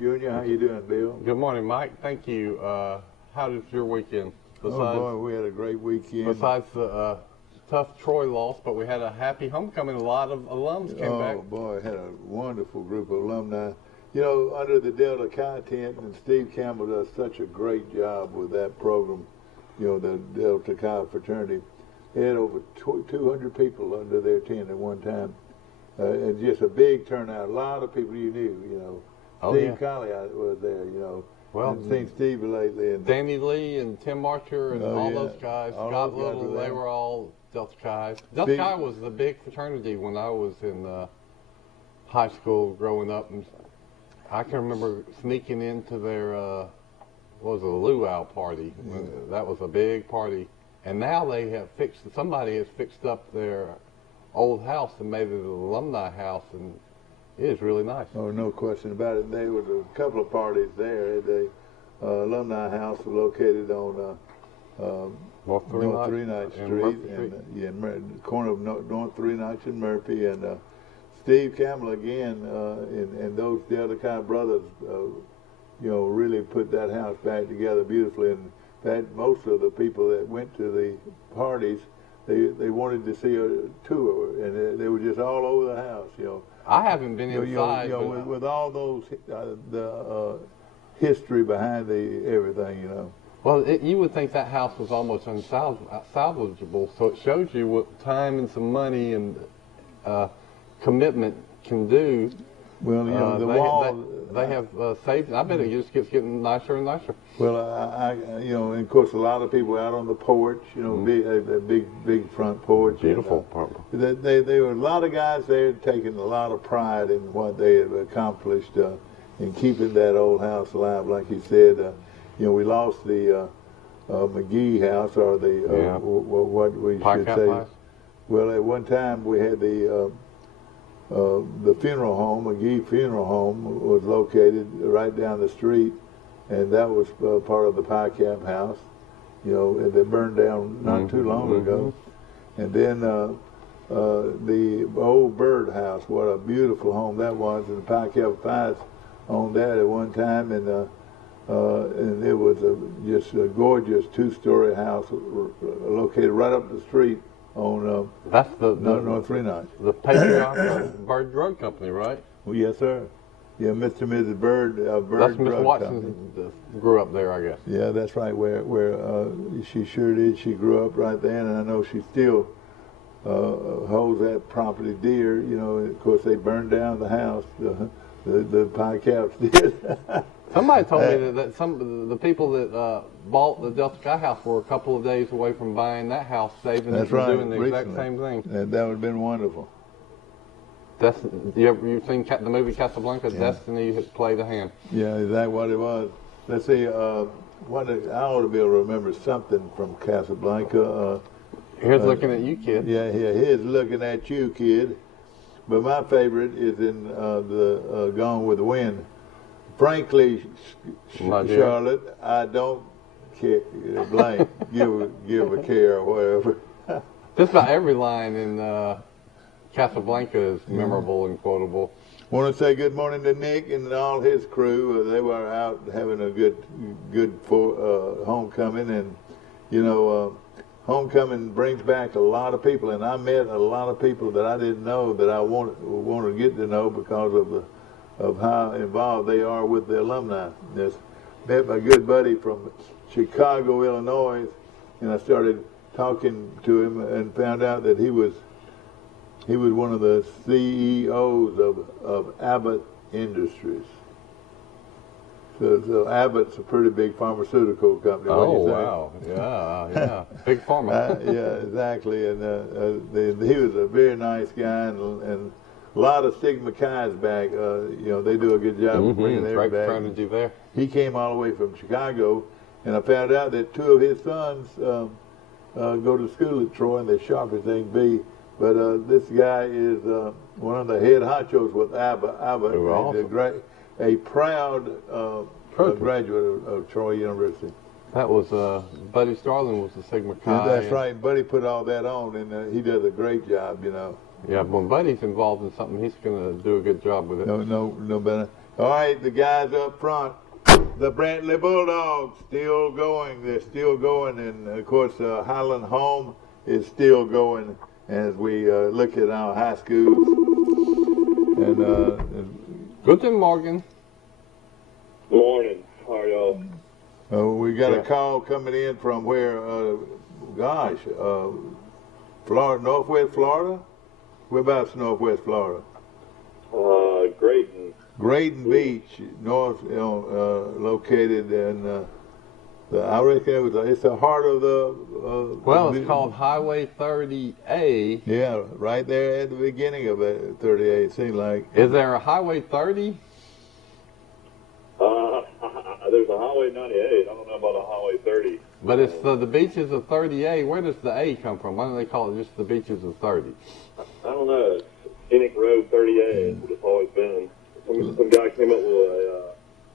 Lawrence Jr. How you doing, Bill? Good morning, Mike. Thank you. How did your weekend? Oh boy, we had a great weekend. Besides the tough Troy loss, but we had a happy homecoming. A lot of alums came back. Oh boy, had a wonderful group of alumni. You know, under the Delta Chi tent, and Steve Campbell does such a great job with that program. You know, the Delta Chi fraternity. They had over 200 people under their tent at one time. And just a big turnout. A lot of people you knew, you know. Steve Colley was there, you know. Well, I've seen Steve lately. And Danny Lee and Tim Marcher and all those guys. All Scott those guys Little, were they there. were all Delta Chi. Delta Chi was the big fraternity when I was in high school growing up. And I can remember sneaking into their, what was it, a luau party. That was a big party. And now they have somebody has fixed up their old house and made it an alumni house, and it is really nice. Oh, no question about it. There was a couple of parties there. The alumni house was located on North 39th Street, and the corner of North 39th and Murphy. And Steve Campbell again, and those Delta Chi brothers, you know, really put that house back together beautifully. And in fact, most of the people that went to the parties, they wanted to see a tour, and they were just all over the house, you know. I haven't been inside. You know, with all those the history behind everything, you know. Well, you would think that house was almost unsalvageable, so it shows you what time and some money and commitment can do. Well, you know, they have saved. I bet it just keeps getting nicer and nicer. Well, I you know, and of course, a lot of people out on the porch, you know, big front porch. Beautiful part. There were a lot of guys there taking a lot of pride in what they have accomplished in keeping that old house alive. Like you said, you know, we lost the McGee house, or the what we should say. House. Well, at one time we had the funeral home, McGee Funeral Home, was located right down the street, and that was part of the Pie Cap house, you know, and they burned down not too long ago. And then the old Bird House, what a beautiful home that was, and the Pie Cap Fives owned that at one time, and it was just a gorgeous two-story house located right up the street on that's North 39th. The Patriarch Bird Drug Company, right? Well, yes, sir. Yeah, Mr. and Mrs. Bird. That's Miss Watson grew up there, I guess. Yeah, that's right. Where she sure did. She grew up right there, and I know she still holds that property dear. You know, of course they burned down the house. The Pie Caps did. Somebody told me that some of the people that bought the Delta Chi house were a couple of days away from buying that house, saving it, and doing the exact same thing. And that would have been wonderful. You've seen the movie Casablanca? Yeah. Destiny has played a hand. Yeah, is that what it was? Let's see. I ought to be able to remember something from Casablanca. Here's looking at you, kid. Yeah, here's looking at you, kid. But my favorite is in the Gone with the Wind. Frankly, Charlotte, I don't care, give a care or whatever. Just about every line in Casablanca is memorable and quotable. Want to say good morning to Nick and all his crew. They were out having a good homecoming, and you know, homecoming brings back a lot of people, and I met a lot of people that I didn't know that I wanted to get to know because of how involved they are with the alumni. Just met my good buddy from Chicago, Illinois, and I started talking to him and found out that he was one of the CEOs of Abbott Industries. So Abbott's a pretty big pharmaceutical company. Oh, wow. Yeah. Big pharma. Yeah, exactly. And he was a very nice guy, and a lot of Sigma Chi's back. You know, they do a good job of bringing their back. Trying to do there. He came all the way from Chicago, and I found out that two of his sons go to school at Troy, and they're sharp as they can be. But this guy is one of the head honchos with Abbott. Awesome. A proud graduate of Troy University. That was Buddy Starling was the Sigma Chi. Yeah, that's right. Buddy put all that on, and he does a great job, you know. Yeah, when Buddy's involved in something, he's going to do a good job with it. No better. All right, the guys up front, the Brantley Bulldogs, still going. They're still going, and of course Highland Home is still going as we look at our high schools. And Guten Morgen. Morning. How are y'all? we got a call coming in from where? Florida, Northwest Florida. Whereabouts Northwest Florida? Grayton. Grayton Beach, north, located in. I reckon it's the heart of the. Well, it's called Highway 30A. Yeah, right there at the beginning of it, 38. It seems like. Is there a Highway 30? There's a Highway 98. I don't know about a Highway 30. But it's the beaches of 30A. Where does the A come from? Why don't they call it just the beaches of 30? I don't know. Scenic Road 38 is what it's always been. Some guy came up with a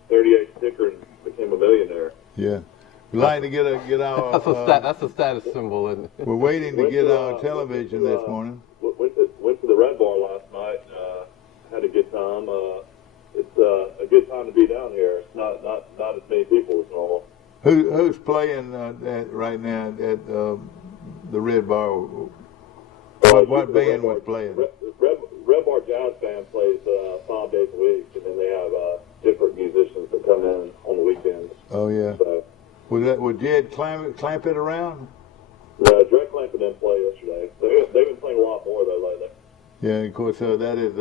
38 sticker and became a millionaire. Yeah. We'd like to get our. That's a status symbol, isn't it? We're waiting to get our television this morning. Went to the Red Bar last night. Had a good time. It's a good time to be down here. It's not as many people as normal. Who's playing right now at the Red Bar? What band was playing? Red Bar Jazz Band plays 5 days a week, and then they have different musicians that come in on the weekends. Oh yeah. So, was Jed Clampett around? no, Dre Clampett didn't play yesterday. They've been playing a lot more though lately. Yeah, of course. that is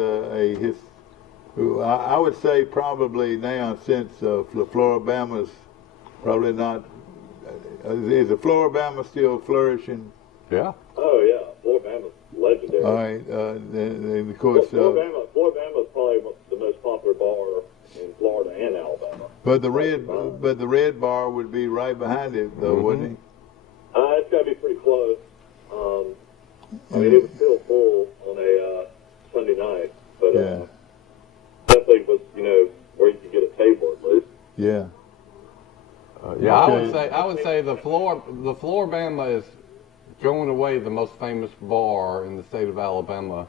I would say probably now since Floribama's probably not. Is the Floribama still flourishing? Yeah. Oh yeah, Floribama's legendary. All right, and of course. Floribama's probably the most popular bar in Florida and Alabama. But the Red Bar would be right behind it, though, wouldn't it? It's got to be pretty close. I mean, it was still full on a Sunday night, but definitely was, where you could get a table at least. Yeah. Yeah, I would say the Floribama is going away the most famous bar in the state of Alabama.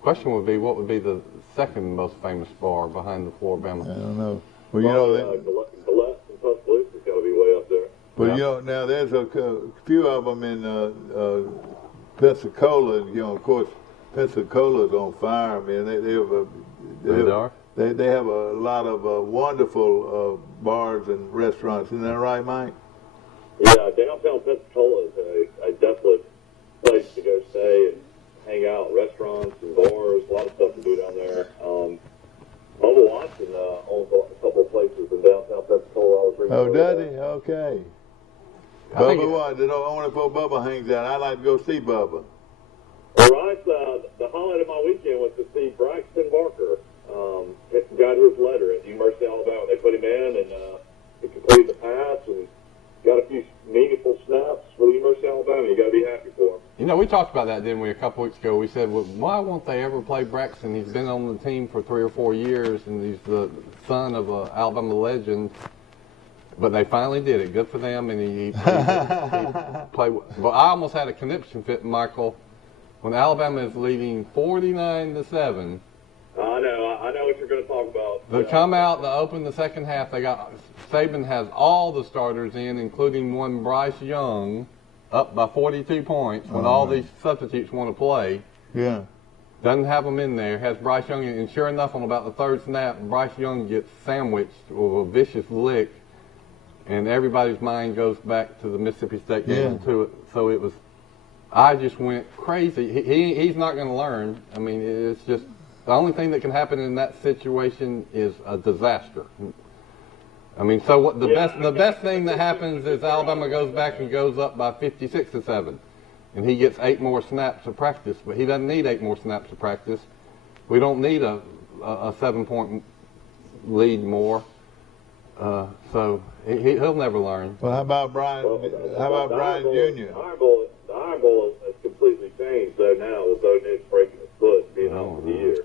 Question would be, what would be the second most famous bar behind the Floribama? I don't know. Well, you know that. Gillette and Tuscaloosa's got to be way up there. But now there's a few of them in Pensacola. Of course, Pensacola's on fire. I mean, they have a lot of wonderful bars and restaurants. Isn't that right, Mike? Yeah, downtown Pensacola is a desolate place to go stay and hang out. Restaurants and bars, a lot of stuff to do down there. Bubba Watson owns a couple of places in downtown Pensacola. Does he? Okay. Bubba Watson. I wonder if old Bubba hangs out. I'd like to go see Bubba. All right. The highlight of my weekend was to see Braxton Barker. Got his letter at University of Alabama. They put him in and he completed the pass and got a few meaningful snaps for the University of Alabama. You got to be happy for him. We talked about that, didn't we, a couple weeks ago? We said, well, why won't they ever play Braxton? He's been on the team for 3 or 4 years, and he's the son of an Alabama legend. But they finally did it. Good for them, and he played. But I almost had a conniption fit, Michael, when Alabama is leading 49-7. I know what you're going to talk about. They come out to open the second half. Saban has all the starters in, including one Bryce Young, up by 42 points when all these substitutes want to play. Yeah. Doesn't have them in there. Has Bryce Young in, and sure enough, on about the third snap, Bryce Young gets sandwiched with a vicious lick, and everybody's mind goes back to the Mississippi State game to it. So it was. I just went crazy. He's not going to learn. I mean, it's just. The only thing that can happen in that situation is a disaster. I mean, so what the best thing that happens is Alabama goes back and goes up by 56-7, and he gets 8 more snaps of practice. But he doesn't need 8 more snaps of practice. We don't need a 7-point lead more. So he'll never learn. Well, how about Brian? Brian Jr.? The Iron Bowl has completely changed though now with Bo Nix breaking his foot being out for the year.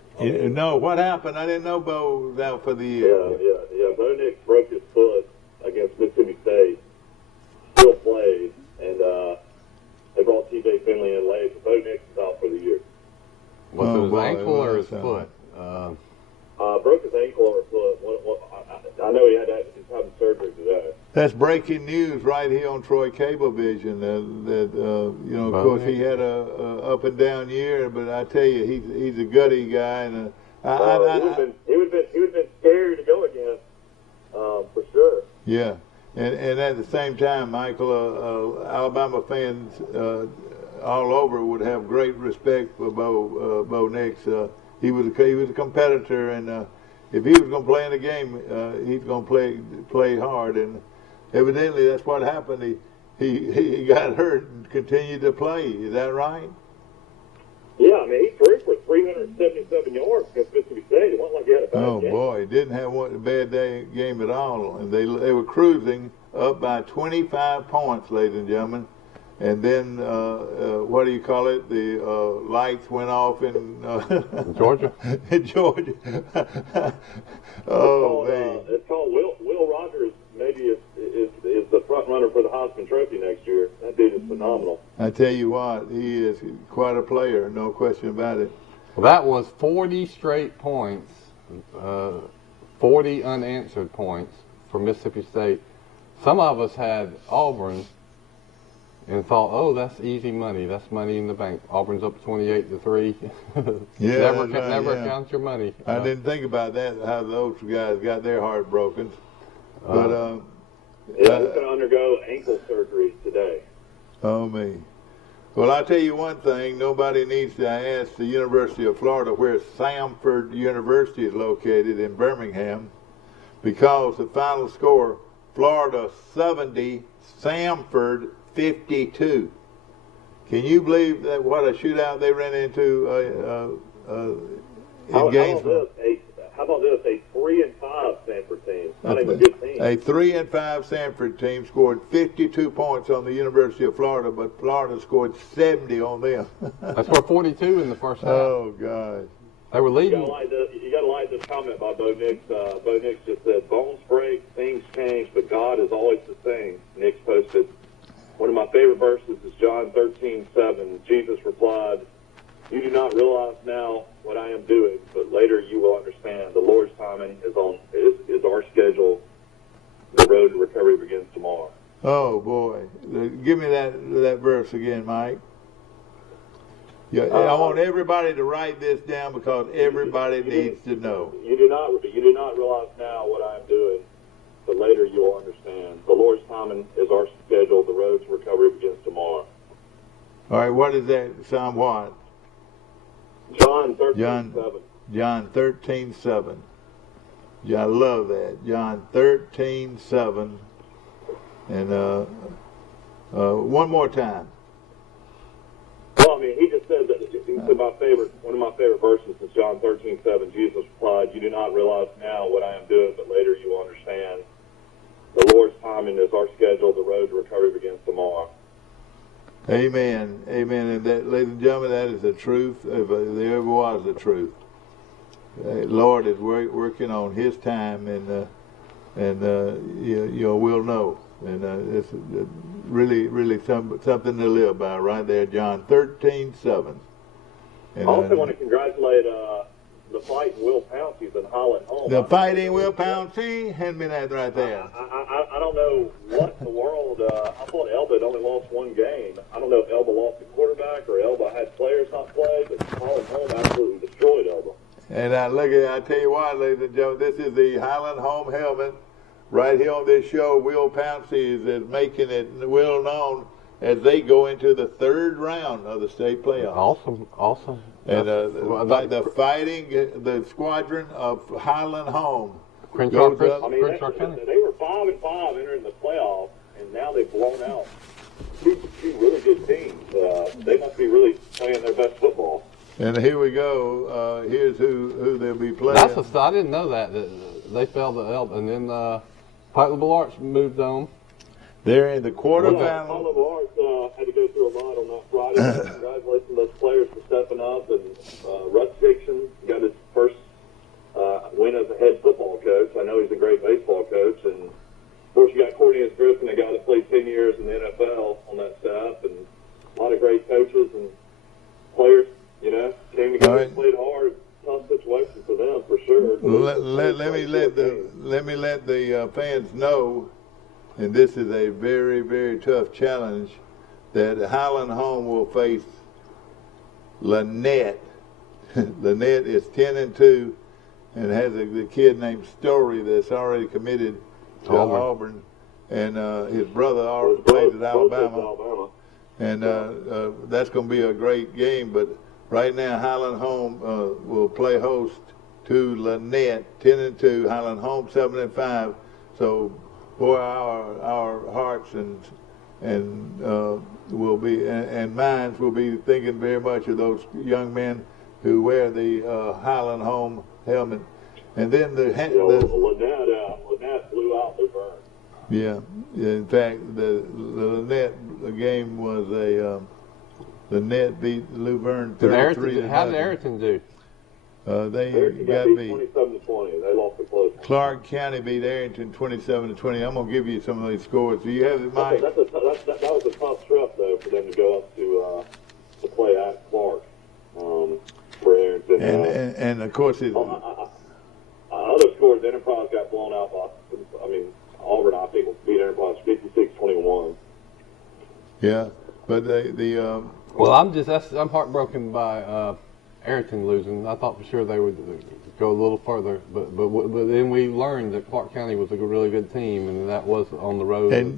No, what happened? I didn't know Bo was out for the year. Yeah. Bo Nix broke his foot against Mississippi State. Still played, and they brought T.J. Finley in late. But Bo Nix is out for the year. Was it his ankle or his foot? Broke his ankle or foot? I know he had that. He's having surgery today. That's breaking news right here on Troy Cablevision. Of course, he had a up and down year, but I tell you, he's a gutty guy, and he would have been scary to go against, for sure. yeah. And at the same time, Michael, Alabama fans all over would have great respect for Bo Nix. He was a competitor, and if he was going to play in the game, he's going to play hard. And evidently, that's what happened. He got hurt and continued to play. Is that right? Yeah, I mean, he threw for 377 yards against Mississippi State. It wasn't like he had a bad game. Oh boy, he didn't have a bad game at all. And they were cruising up by 25 points, ladies and gentlemen. And then what do you call it? The lights went off in Georgia. in Georgia. Man! It's called Will Rogers. Maybe is the front runner for the Heisman Trophy next year. That dude is phenomenal. I tell you what, he is quite a player, no question about it. Well, that was 40 straight points, 40 unanswered points for Mississippi State. Some of us had Auburn and thought, oh, that's easy money. That's money in the bank. Auburn's up 28-3. Yeah, never count your money. I didn't think about that, how those guys got their heart broken. But he's going to undergo ankle surgery today. oh me. Well, I'll tell you one thing. Nobody needs to ask the University of Florida where Samford University is located in Birmingham, because the final score, Florida 70, Samford 52. Can you believe that? What a shootout they ran into in Gainesville. How about this? A 3-5 Stanford team. Not even a good team. A 3-5 Sanford team scored 52 points on the University of Florida, but Florida scored 70 on them. They scored 42 in the first half. Oh God! They were You leading. got to like this comment by Bo Nix. Bo Nix just said, "Bones break, things change, but God is always the same." Nix posted, "One of my favorite verses is John 13:7. Jesus replied, 'You do not realize now what I am doing, but later you will understand. The Lord's timing is our schedule. The road to recovery begins tomorrow.'" Oh boy! Give me that verse again, Mike. Yeah, I want everybody to write this down because everybody needs to know. You do not realize now what I am doing, but later you will understand. The Lord's timing is our schedule. The road to recovery begins tomorrow. All right, what is that? Psalm what? John 13:7. John 13:7. Yeah, I love that. John 13:7. And one more time. Well, I mean, he just said that. He said one of my favorite verses is John 13:7. Jesus replied, "You do not realize now what I am doing, but later you will understand. The Lord's timing is our schedule. The road to recovery begins tomorrow." Amen. Amen. And that, ladies and gentlemen, that is the truth. If there ever was the truth. Lord is working on His time, and we'll know. And it's really something to live by right there. John 13:7. I also want to congratulate the fighting Will Pouncey's in Highland Home. The fighting Will Pouncey, hand me that right there. I don't know what in the world. I thought Elba had only lost one game. I don't know if Elba lost the quarterback or Elba had players not play, but Highland Home absolutely destroyed Elba. And I tell you what, ladies and gentlemen, this is the Highland Home helmet. Right here on this show, Will Pouncey is making it well known as they go into the third round of the state playoffs. Awesome. And the squadron of Highland Home. Crenshaw I mean, County. they were 5-5 entering the playoffs, and now they've blown out two really good teams. They must be really playing their best football. And here we go. Here's who they'll be playing. I didn't know that they fell to Elba, and then Pike Liberal Arts moved on. They're in the quarterfinal. All of ours had to go through a lot on that Friday. Congratulations to those players for stepping up. And Russ Dixon got his first win as a head football coach. I know he's a great baseball coach. And, of course, you got Cornelius Griffin, a guy that played 10 years in the NFL on that staff. And a lot of great coaches and players, came together and played hard tough situation for them for sure. Let me let the fans know, and this is a very, very tough challenge, that Highland Home will face Lynette. Lynette is 10-2, and has a kid named Story that's already committed to Auburn, and his brother already plays at Alabama. And that's going to be a great game. But right now, Highland Home will play host to Lynette, 10-2. Highland Home 7-5. So, boy, our hearts and will be and minds will be thinking very much of those young men who wear the Highland Home helmet. And then Lynette blew out Luverne. Yeah, in fact, the Lynette game was Lynette beat Luverne 33-0. How did Ayrton do? They got beat 27-20. They lost the close. Clark County beat Arrington 27-20. I'm gonna give you some of these scores. Do you have it, Mike? That was a tough trip though for them to go up to play at Clark for Arrington. And of course it. Other scores, Enterprise got blown out by. Auburn, I think, beat Enterprise 56-21. Yeah, but Well, I'm heartbroken by Ayrton losing. I thought for sure they would go a little further, but then we learned that Clark County was a really good team, and that was on the road. And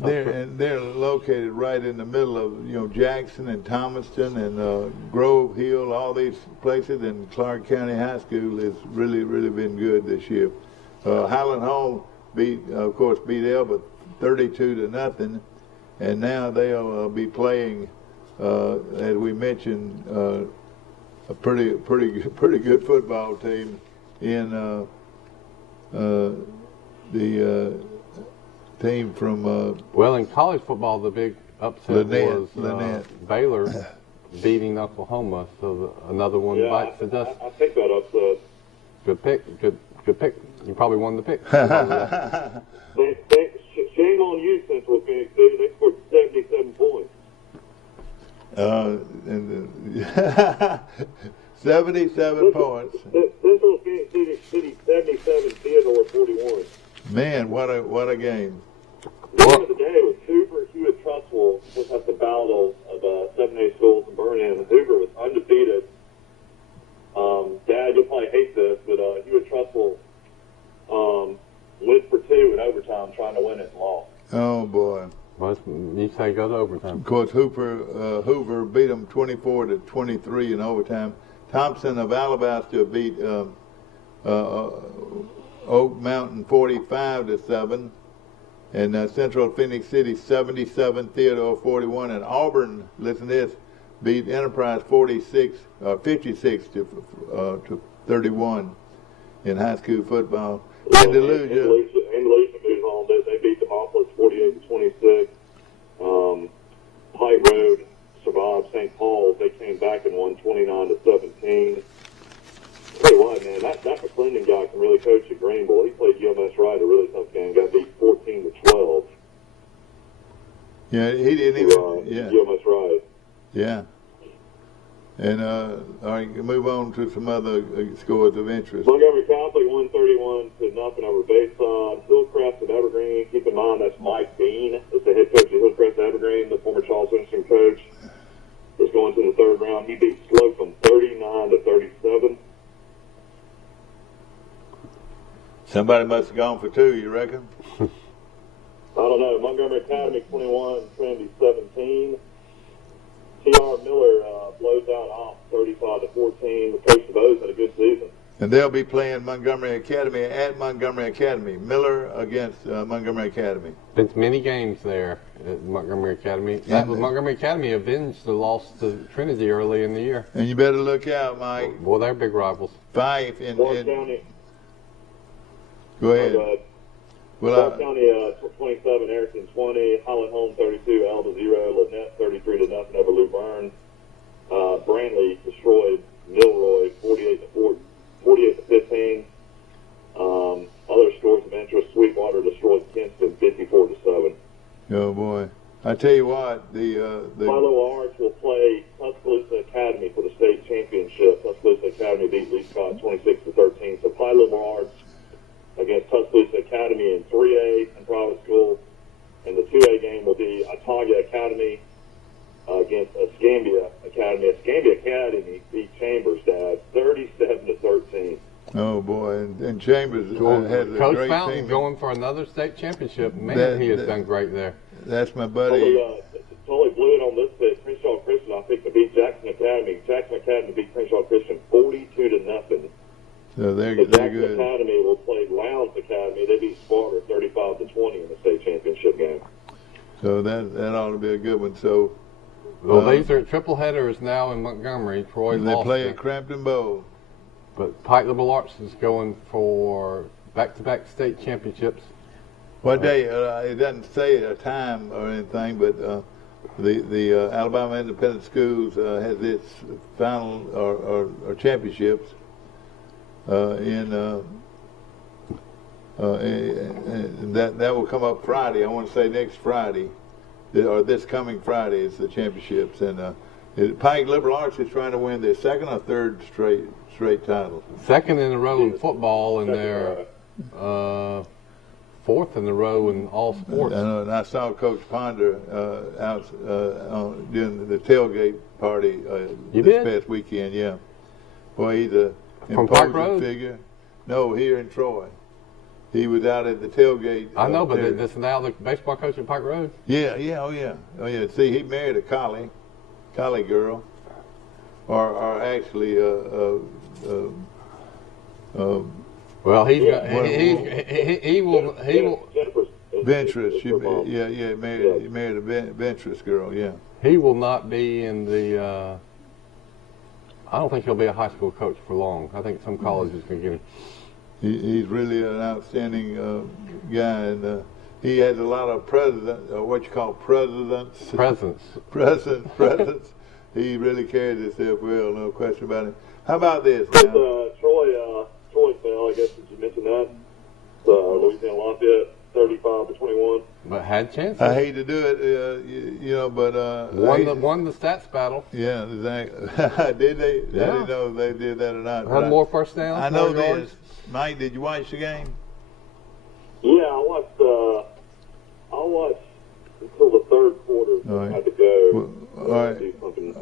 they're located right in the middle of Jackson and Thomaston and Grove Hill, all these places, and Clark County High School has really been good this year. Highland Home beat Elba 32-0, and now they'll be playing, as we mentioned, a pretty good football team in the team from. Well, in college football, the big upset was Baylor beating Oklahoma, so another one bites the dust. I think that upset. Good pick. Good pick. You probably won the pick. Shame on you, Central Phoenix City. They scored 77 points. 77 points. Central Phoenix City 77, Theodore 41. Man, what a game. The game of the day was Hoover Hewitt Trustwell was at the battle of 7A schools in Birmingham. Hoover was undefeated. Dad, you'll probably hate this, but Hewitt Trustwell lived for 2 in overtime trying to win it and lost. Oh, boy. Well, you say go to overtime. Of course, Hoover beat them 24-23 in overtime. Thompson of Alabaster beat Oak Mountain 45-7, and Central Phoenix City 77, Theodore 41, and Auburn, listen to this, beat Enterprise 56 to 31 in high school football. Andalusia moves on. They beat Demopolis 48-26. Pike Road survived St. Paul's. They came back and won 29-17. Tell you what, man, that McClendon guy can really coach at Greenville. He played UMS Wright, a really tough game. Got beat 14-12. Yeah, he didn't even. Yeah. UMS Wright. Yeah. And all right, move on to some other scores of interest. Montgomery Catholic 131-0 over Bayside. Hillcrest and Evergreen. Keep in mind that's Mike Bean. That's the head coach of Hillcrest Evergreen, the former Charles Winston coach. Is going to the third round. He beat Slocum 39-37. Somebody must have gone for 2, you reckon? I don't know. Montgomery Academy 21, Trinity 17. T.R. Miller blows out off 35-14. The coach of those had a good season. And they'll be playing Montgomery Academy at Montgomery Academy. Miller against Montgomery Academy. Been many games there at Montgomery Academy. That was Montgomery Academy avenged the loss to Trinity early in the year. And you better look out, Mike. Well, they're big rivals. Fife in County. Go ahead. Clark County 27, Ayrton 20, Highland Home 32, Alba 0, Lynette 33-0 over Luverne. Brantley destroyed Milroy 48-15. Other scores of interest: Sweetwater destroyed Kinston 54-7. Oh boy! I tell you what, the Milo Arch will play Tuscaloosa Academy for the state championship. Tuscaloosa Academy beat Lee Scott 26-14. Tuscaloosa Academy in 3A in private school, and the 2A game will be Atauga Academy against Escambia Academy. Escambia Academy beat Chambers, Dad, 37-13. Oh boy, and Chambers has a Coach great Fountain team. going for another state championship. Man, he has done great there. That's my buddy. Totally blew it on this bit. Crenshaw Christian, I think, to beat Jackson Academy. Jackson Academy beat Crenshaw Christian 42-0. So The they're Jackson good. Academy will play Lowndes Academy. They beat Sparta 35-20 in the state championship game. So that ought to be a good one. So Well, these are triple headers now in Montgomery. Troy they lost play it. at Crampton Bowl. But Pike Liberal Arts is going for back-to-back state championships. What day? It doesn't say a time or anything, but the Alabama Independent Schools has its final or championships and that will come up Friday. I want to say next Friday, or this coming Friday is the championships. And Pike Liberal Arts is trying to win their second or third straight titles. Second in a row in football, and they're fourth in a row in all sports. And I saw Coach Ponder out doing the tailgate party this past weekend. Yeah, boy, he's a From Park imposing Road? figure. No, here in Troy. He was out at the tailgate. I know, but there. this is now the baseball coach at Pike Road. Yeah. See, he married a collie girl, or actually Well, he will Ventress. He married a Ventress girl. Yeah. he will not be in the. I don't think he'll be a high school coach for long. I think some colleges can get him. He's really an outstanding guy, and he has a lot of what you call presidents. Presence. He really carries himself well, no question about it. How about this now? Troy fell, I guess, did you mention that? Louisiana Lafayette, 35-21. But had chances. I hate to do it, but Won the stats battle. Yeah, exactly. Did they? Yeah. I didn't know if they did that or not. Had more first downs. I know more yards. this. Mike, did you watch the game? Yeah, I watched until the third quarter. All right. I had to go Well, all right. do something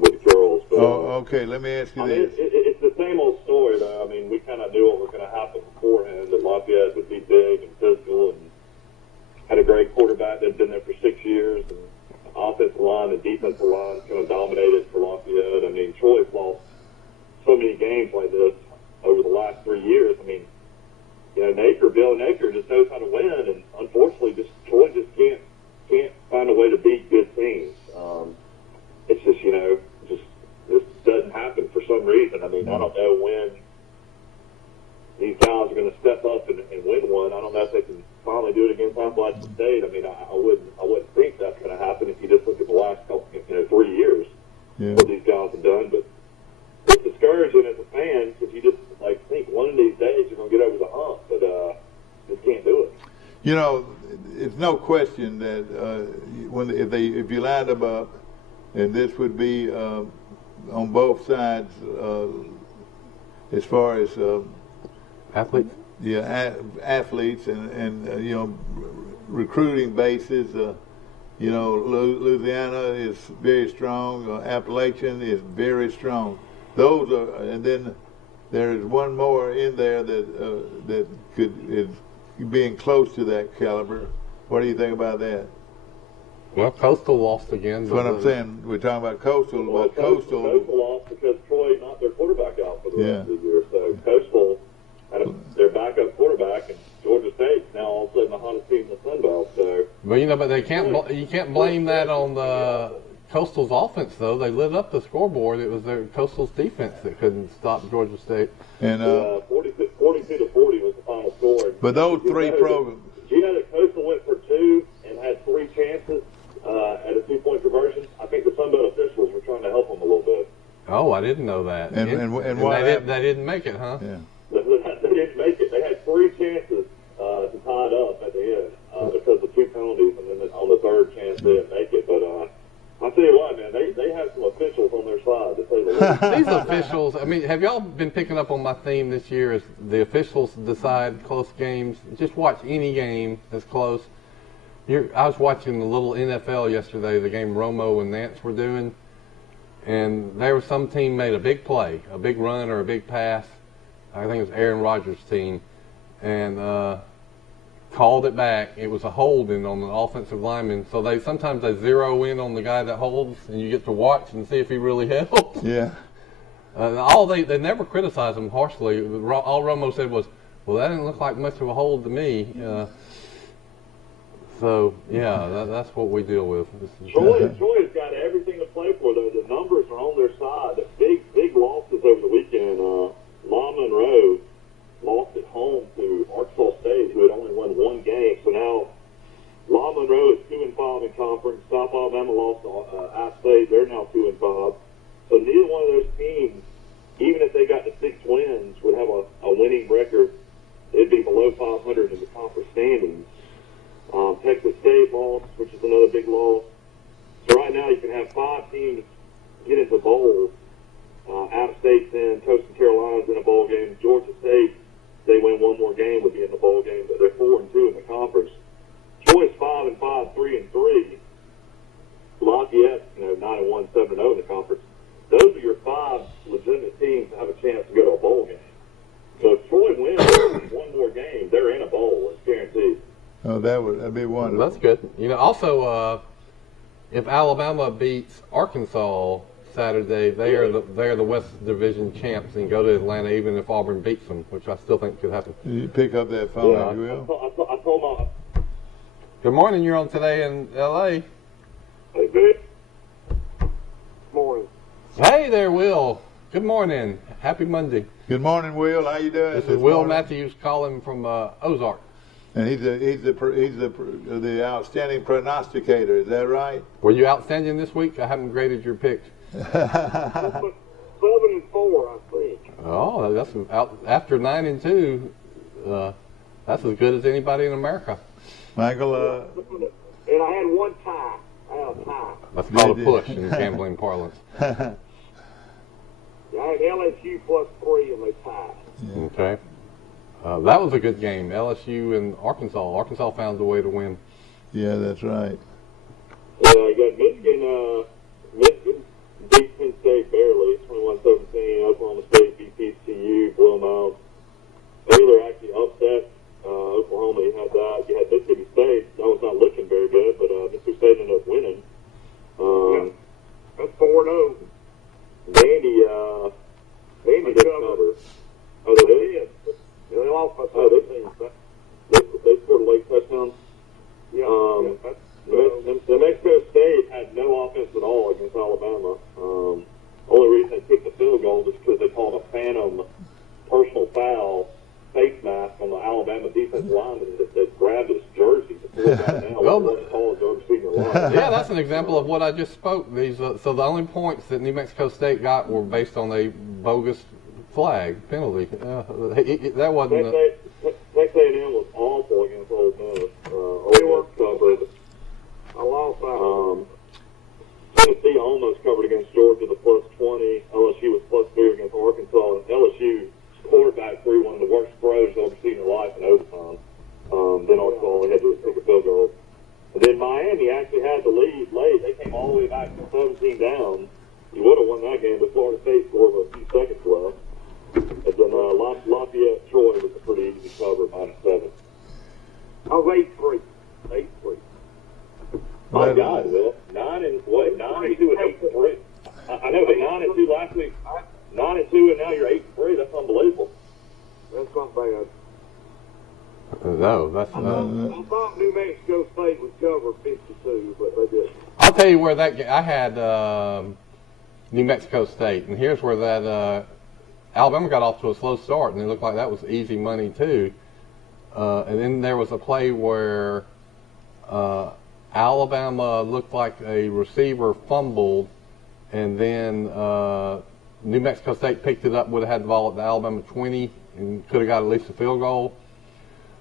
with the girls. But, Okay. Let me ask you I mean, this. it's the same old story, though. I mean, we kind of knew what was going to happen beforehand, that Lafayette would be big and physical and had a great quarterback that had been there for 6 years. And the offensive line and defensive line kind of dominated for Lafayette. I mean, Troy's lost so many games like this over the last 3 years. I mean, Bill Naker just knows how to win, and unfortunately, Troy just can't find a way to beat good teams. It's just, this doesn't happen for some reason. I mean, I don't know when these guys are going to step up and win one. I don't know if they can finally do it against Appalachian State. I mean, I wouldn't think that's going to happen if you just look at the last couple, 3 years what these guys have done. But it's discouraging as a fan because you just think one of these days you're going to get over the hump, but just can't do it. It's no question that if you lined them up, and this would be on both sides as far as Athletes. athletes and recruiting bases. Louisiana is very strong. Appalachian is very strong. Those are, and then there is one more in there that is being close to that caliber. What do you think about that? Well, Coastal lost again. That's what I'm saying. We're talking about Coastal. Well, Coastal lost because Troy knocked their quarterback out for the rest of the year. So Coastal had their backup quarterback, and Georgia State's now all of a sudden the hottest team in the Sun Belt. So, but they can't. You can't blame that on the Coastal's offense, though. They lit up the scoreboard. It was their Coastal's defense that couldn't stop Georgia State. And 42-40 was the final score. But those three programs. Do you know that Coastal went for 2 and had 3 chances at a 2-point conversion? I think the Sun Belt officials were trying to help them a little bit. Oh, I didn't know that. And what happened? They didn't make it, huh? Yeah. They didn't make it. They had 3 chances to tie it up at the end because of 2 penalties, and then on the third chance they didn't make it. But I'll tell you what, man, they have some officials on their side, to say the these officials, I mean, have y'all been picking up on my theme this year is the officials decide close games? Just watch any game that's close. I was watching the little NFL yesterday, the game Romo and Nance were doing, and there was some team made a big play, a big run or a big pass. I think it was Aaron Rodgers' team, and called it back. It was a holding on the offensive lineman. So sometimes they zero in on the guy that holds, and you get to watch and see if he really held. Yeah. They never criticized him harshly. All Romo said was, "Well, that didn't look like much of a hold to me." So yeah, that's what we deal with. Troy's got everything to play for, though. The numbers are on their side. The big losses over the weekend. Lon Monroe lost at home to Arkansas State, who had only won one game. So now Lon Monroe is 2-5 in conference. South Alabama lost to App State. They're now 2-5. So neither one of those teams, even if they got to 6 wins, would have a winning record. They'd be below 500 in the conference standings. Texas State lost, which is another big loss. So right now you can have 5 teams get into bowls. App State's in, Coastal Carolina's in a bowl game. Georgia State, they win one more game, would be in the bowl game, but they're 4-2 in the conference. Troy's 5-5, 3-3. Lafayette, 9-1, 7-0 in the conference. Those are your 5 legitimate teams that have a chance to go to a bowl game. So if Troy wins one more game, they're in a bowl. It's guaranteed. Oh, that'd be wonderful. That's good. Also, if Alabama beats Arkansas Saturday, they are the West Division champs and go to Atlanta, even if Auburn beats them, which I still think could happen. You pick up that phone, Yeah. you will. I told my... Good morning. You're on Today in L.A. Hey, Vic. Morning. Hey there, Will. Good morning. Happy Monday. Good morning, Will. How you doing? This is Will morning? Matthews calling from Ozark. And he's the outstanding prognosticator. Is that right? Were you outstanding this week? I haven't graded your picks. 7-4, I think. Oh, that's after 9-2. That's as good as anybody in America. Michael, And I had one tie. I had a tie. That's called a push in gambling parlance. I had LSU +3 and they tied. Okay. That was a good game. LSU and Arkansas. Arkansas found a way to win. yeah, that's right. Yeah, I got Michigan beat Penn State barely, 21-17. Oklahoma State beat TCU, blew them out. Baylor actually upset Oklahoma. You had that. You had Mississippi State. That was not looking very good, but Mississippi State ended up winning. That's 4-0. Vandy didn't cover. Oh, they did? Yeah, they lost by 17. They scored a late touchdown. Yeah. New Mexico State had no offense at all against Alabama. Only reason they took the field goal was because they called a phantom personal foul face mask on the Alabama defensive lineman that grabbed his jersey to pull it down. Well, Yeah, that's an example of what I just spoke. So the only points that New Mexico State got were based on a bogus flag penalty. That wasn't. Texas A&M was awful against Ole Miss. Ole Miss covered. I lost that. Tennessee almost covered against Georgia, the +20. LSU was +3 against Arkansas. And LSU quarterback threw one of the worst throws you've ever seen in your life in overtime. Then Arkansas only had to take a field goal. And then Miami actually had the lead late. They came all the way back from 17 down. You would have won that game, but Florida State scored with a few seconds left. And then Lafayette Troy was a pretty easy cover, -7. I was 8-3. 8-3. My God, Will. 9-2 and 8-3. I know, but 9-2 last week. 9-2 and now you're 8-3. That's unbelievable. That's not bad. No, that's. I thought New Mexico State would cover 52, but they didn't. I'll tell you where I had New Mexico State, and here's where that Alabama got off to a slow start, and it looked like that was easy money too. And then there was a play where Alabama looked like a receiver fumbled, and then New Mexico State picked it up, would have had the ball at the Alabama 20, and could have got at least a field goal.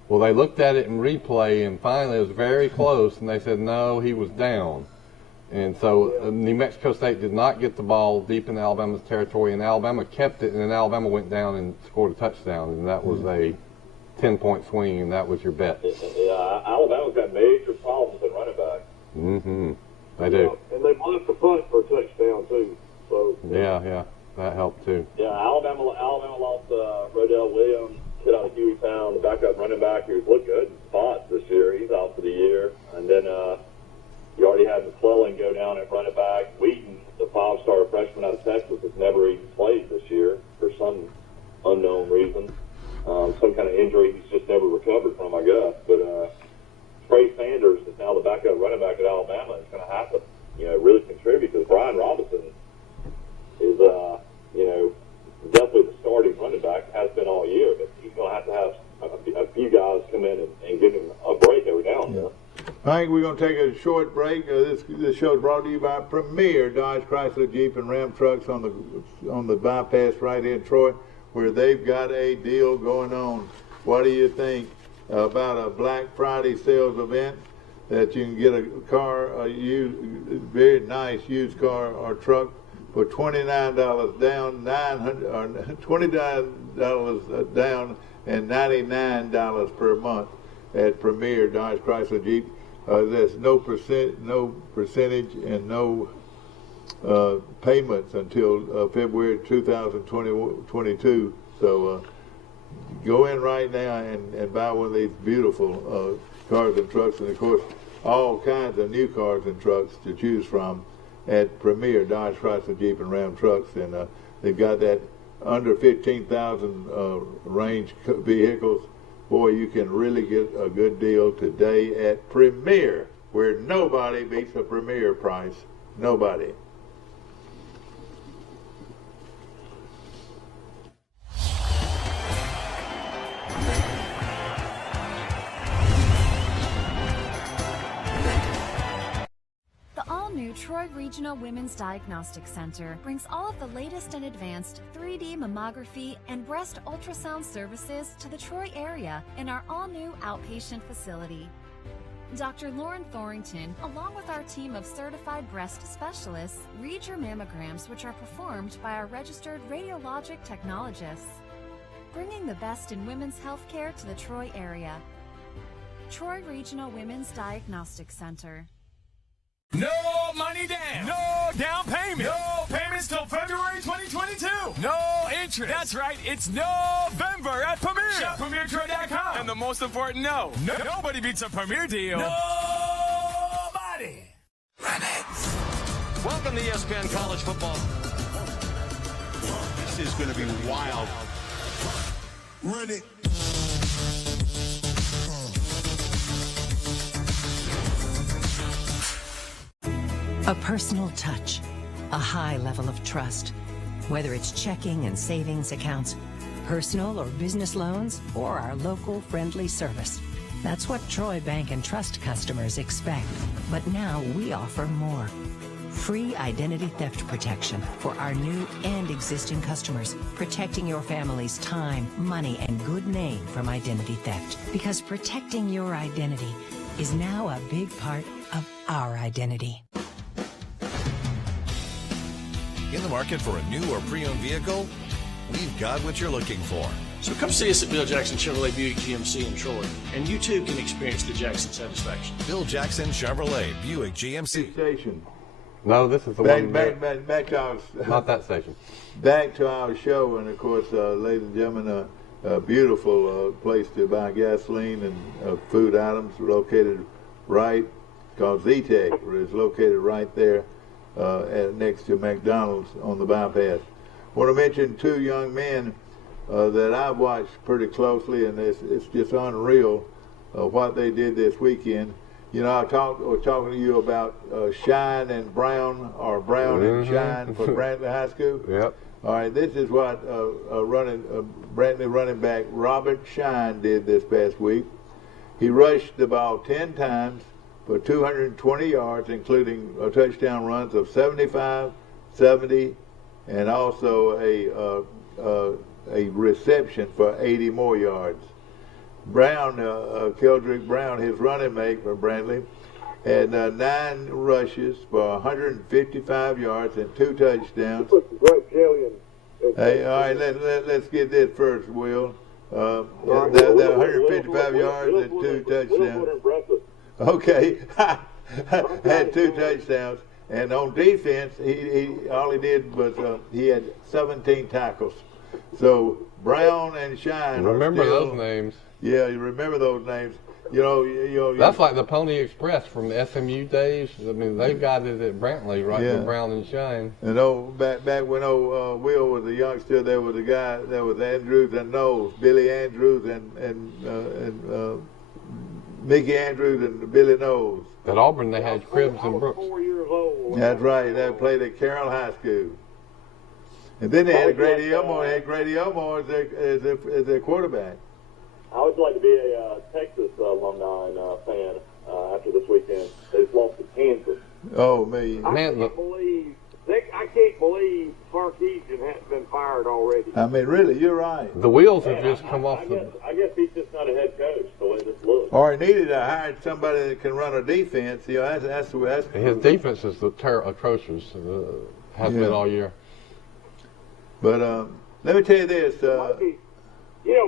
Well, they looked at it in replay, and finally it was very close, and they said, no, he was down. And so New Mexico State did not get the ball deep in Alabama's territory, and Alabama kept it, and then Alabama went down and scored a touchdown, and that was a 10-point swing, and that was your bet. Yeah, Alabama's got major problems at running back. Mm-hmm. They do. And they blocked the punt for a touchdown, too. So Yeah, that helped too. Yeah, Alabama lost Rodell Williams, kid out of Hueytown, the backup running back who's looked good in spots this year. He's out for the year. And then you already had McClellan go down at running back. Wheaton, the 5-star freshman out of Texas, has never even played this year for some unknown reason. Some kind of injury he's just never recovered from, I guess. But Trey Sanders is now the backup running back at Alabama. Is going to have to, really contribute because Brian Robinson is, definitely the starting running back, has been all year. But he's going to have a few guys come in and give him a break every now and then. I think we're going to take a short break. This show is brought to you by Premier Dodge, Chrysler, Jeep, and Ram trucks on the bypass right here in Troy, where they've got a deal going on. What do you think about a Black Friday sales event that you can get a car, a very nice used car or truck for $29 down, $29 down, and $99 per month at Premier Dodge, Chrysler, Jeep. There's no percentage and no payments until February 2022. So go in right now and buy one of these beautiful cars and trucks, and of course all kinds of new cars and trucks to choose from at Premier Dodge, Chrysler, Jeep, and Ram trucks. And they've got that under 15,000 range vehicles. Boy, you can really get a good deal today at Premier, where nobody beats a Premier price. Nobody. The all-new Troy Regional Women's Diagnostic Center brings all of the latest and advanced 3D mammography and breast ultrasound services to the Troy area in our all-new outpatient facility. Dr. Lauren Thorington, along with our team of certified breast specialists, read your mammograms, which are performed by our registered radiologic technologists, bringing the best in women's health care to the Troy area. Troy Regional Women's Diagnostic Center. No money down. No down payment. No payments till February 2022. No interest. That's right. It's November at Premier. Shop PremierTroy.com. And the most important nobody beats a Premier deal. Nobody. Run it. Welcome to ESPN College Football. This is going to be wild. Run it. A personal touch, a high level of trust. Whether it's checking and savings accounts, personal or business loans, or our local friendly service. That's what Troy Bank and Trust customers expect. But now we offer more. Free identity theft protection for our new and existing customers, protecting your family's time, money, and good name from identity theft. Because protecting your identity is now a big part of our identity. In the market for a new or pre-owned vehicle? We've got what you're looking for. So come see us at Bill Jackson Chevrolet Buick GMC in Troy, and you too can experience the Jackson satisfaction. Bill Jackson Chevrolet Buick GMC. Station. No, this is the Back one. to our, Not that station. back to our show, and of course, ladies and gentlemen, a beautiful place to buy gasoline and food items located right, called Z-Tech, is located right there next to McDonald's on the bypass. I want to mention two young men that I've watched pretty closely, and it's just unreal what they did this weekend. You know, I was talking to you about Shine and Brown, or Brown and Shine for Brantley High School. Yep. All right, this is what Brantley running back Robert Shine did this past week. He rushed the ball 10 times for 220 yards, including touchdown runs of 75, 70, and also a reception for 80 more yards. Brown, Keldrick Brown, his running mate for Brantley, had 9 rushes for 155 yards and 2 touchdowns. Put some great jelly in. Hey, all right, let's get this first, Will. Right, That Will, 155 yards and 2 touchdowns. Impressive. Okay, had 2 touchdowns, and on defense, he all he did was he had 17 tackles. So Brown and Shine. Remember are still, those names. Yeah, you remember those names. That's like the Pony Express from the SMU days. I mean, they've got it at Brantley, right? Yeah. With Brown and Shine. And back when Will was a youngster, there was a guy, there was Andrews and Knowles, Billy Andrews and Mickey Andrews and Billy Knowles. At Auburn, they had Cribbs and Brooks. 4 years old. That's right. They played at Carroll High School. And then they had Grady Elmore. They had Grady Elmore as their quarterback. I would like to be a Texas alumni fan after this weekend. They just lost to Kansas. Oh, me. I Man, can't believe Sarkisian hasn't been fired already. I mean, really, you're right. The wheels have just come off I guess he's just not a head coach the way this looks. Or he needed to hire somebody that can run a defense. You know, that's His defense is atrocious. Has been all year. But let me tell you this.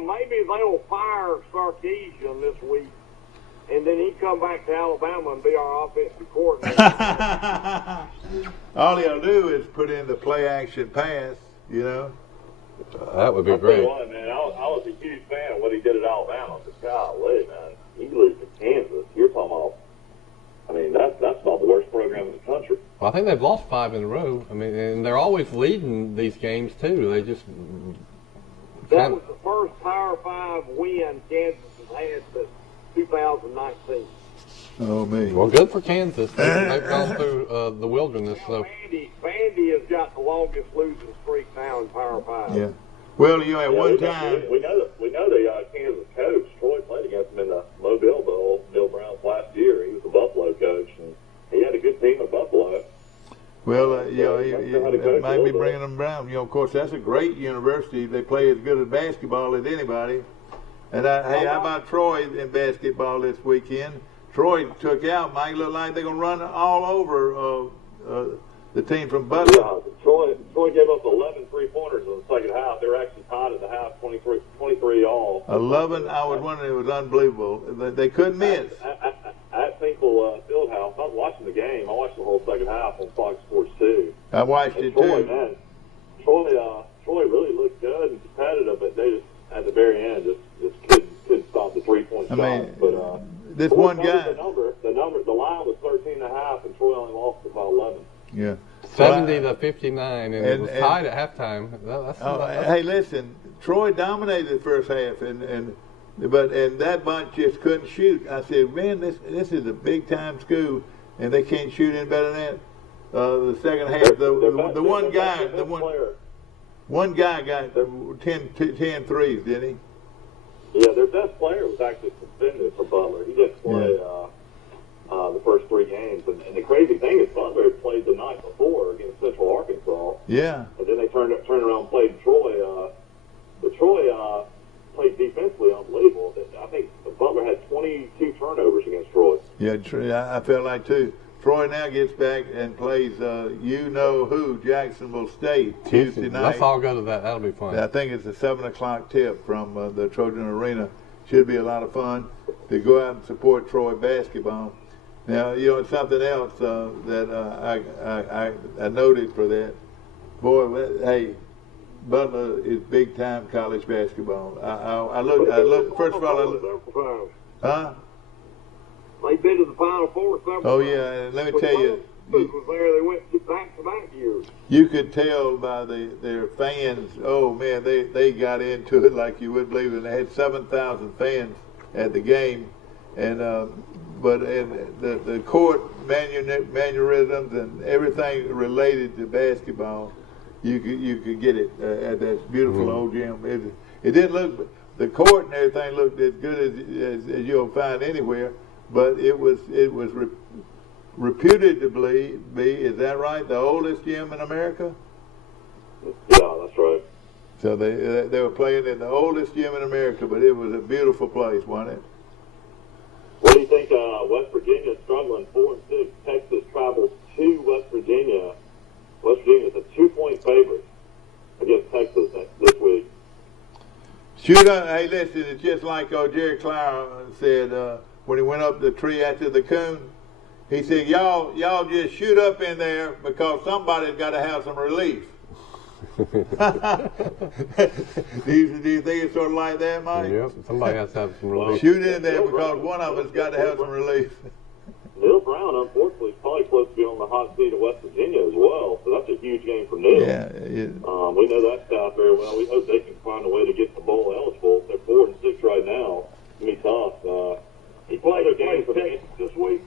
Maybe they'll fire Sarkisian this week, and then he come back to Alabama and be our offensive coordinator. All he'll do is put in the play action pass, you know. That would be I'll great. tell you what, man, I was a huge fan of what he did at Alabama. But golly, man, he loses to Kansas. You're talking about, I mean, that's about the worst program in the country. Well, I think they've lost 5 in a row. I mean, and they're always leading these games too. They just That was the first Power 5 win Kansas has had since 2019. Oh, me. well, good for Kansas. They've gone through the wilderness. So Vandy has got the longest losing streak now in Power 5. Yeah. Well, you know, at one time. We know the Kansas coach. Troy played against him in the Mobile Bowl, Bill Brown's last year. He was the Buffalo coach, and he had a good team at Buffalo. Well, he might be bringing them down. You know, of course, that's a great university. They play as good at basketball as anybody. And hey, how about Troy in basketball this weekend? Troy took out. Might look like they're gonna run all over the team from Butler. Yeah, Troy gave up 11 3-pointers in the second half. They were actually tied at the half, 23 all. 11. I was wondering. It was unbelievable. They couldn't miss. At Finkel Fieldhouse, I was watching the game. I watched the whole second half on Fox Sports 2. I watched it too. Man, Troy really looked good and competitive, but they just at the very end just couldn't stop the 3-point shot. I mean, But this one guy. The line was 13.5, and Troy only lost it by 11. Yeah. 70-59, and it was tied at halftime. Hey, listen, Troy dominated the first half, but that bunch just couldn't shoot. I said, man, this is a big time school, and they can't shoot any better than that. The second half, the one guy got 10 threes, didn't he? Yeah, their best player was actually suspended for Butler. He didn't play the first 3 games. And the crazy thing is Butler had played the night before against Central Arkansas. Yeah. And then they turned around and played Troy. But Troy played defensively unbelievable. I think Butler had 22 turnovers against Troy. Yeah, I felt like too. Troy now gets back and plays you-know-who, Jacksonville State, Tuesday night. Let's all go to that. That'll be fun. I think it's a 7 o'clock tip from the Trojan Arena. Should be a lot of fun to go out and support Troy basketball. Now, you know, something else that I noted for that. Boy, hey, Butler is big-time college basketball. I look. First of all, huh? They've been to the Final Four several times. Oh, yeah, and let me tell you. Was there, they went back-to-back years. You could tell by their fans, oh, man, they got into it like you wouldn't believe it. They had 7,000 fans at the game. And but the court mannerisms and everything related to basketball, you could get it at that beautiful old gym. It didn't look, the court and everything looked as good as you'll find anywhere, but it was reputed to be, is that right, the oldest gym in America? Yeah, that's right. So they were playing in the oldest gym in America, but it was a beautiful place, wasn't it? What do you think think West Virginia is struggling 4-6. Texas travels to West Virginia. West Virginia is a 2-point favorite against Texas this week. Shoot up. Hey, listen, it's just like Jerry Clower said when he went up the tree after the coon. He said, y'all just shoot up in there because somebody's got to have some relief. do you think it's sort of like that, Mike? Yep, somebody has to have some relief. Shoot in there because one of us got to have some relief. Neil Brown, unfortunately, is probably close to be on the hot seat of West Virginia as well, so that's a huge game for Neil. Yeah. We know that staff very well. We hope they can find a way to get the bowl eligible. They're 4-6 right now. It's going to be tough. He played against Texas this week.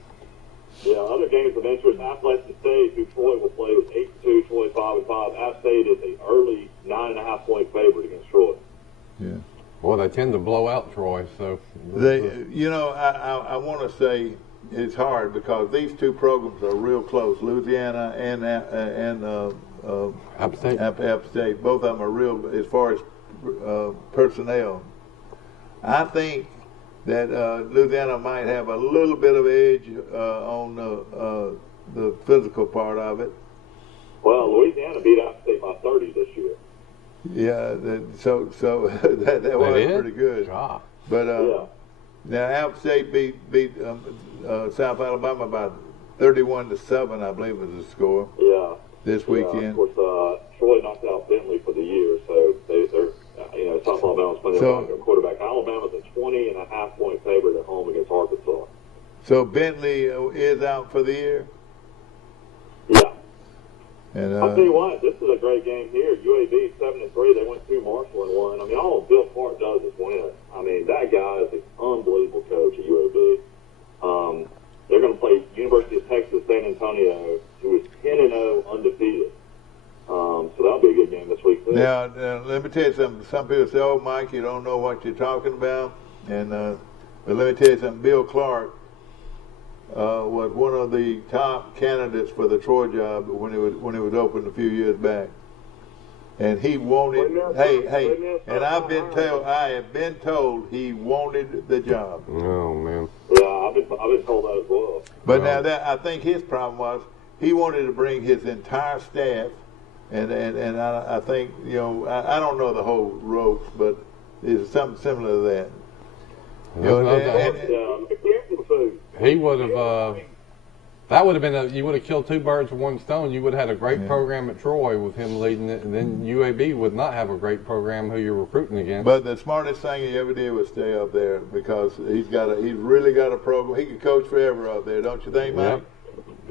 Yeah, other games of interest, Appalachian State, who Troy will play, is 8-2, Troy 5-5. App State is an early 9.5-point favorite against Troy. Yeah. Well, they tend to blow out Troy, so. I want to say it's hard because these two programs are real close. Louisiana and App State. App State, both of them are real as far as personnel. I think that Louisiana might have a little bit of edge on the physical part of it. Well, Louisiana beat App State by 30 this year. Yeah, so that was pretty good. Ah. But now App State beat South Alabama by 31-7, I believe was the score. Yeah. This weekend. Of course, Troy knocked out Bentley for the year, so they're South Alabama's playing their quarterback. Alabama's a 20.5-point favorite at home against Arkansas. So Bentley is out for the year? Yeah. And I'll tell you what, this is a great game here. UAB 7-3. They went to Marshall and won. I mean, all Bill Clark does is win. I mean, that guy is an unbelievable coach at UAB. They're going to play University of Texas San Antonio, who is 10-0 undefeated. So that'll be a good game this week too. Now, let me tell you something. Some people say, "Oh, Mike, you don't know what you're talking about." And but let me tell you something. Bill Clark was one of the top candidates for the Troy job when it was opened a few years back. And he wanted. And I have been told he wanted the job. Oh man. Yeah, I've been told that as well. But now I think his problem was he wanted to bring his entire staff. And I think, I don't know the whole ropes, but it's something similar to that. He would have, that would have been, you would have killed two birds with one stone. You would have had a great program at Troy with him leading it, and then UAB would not have a great program who you're recruiting against. But the smartest thing he ever did was stay up there because he's really got a program. He could coach forever up there, don't you think, Mike?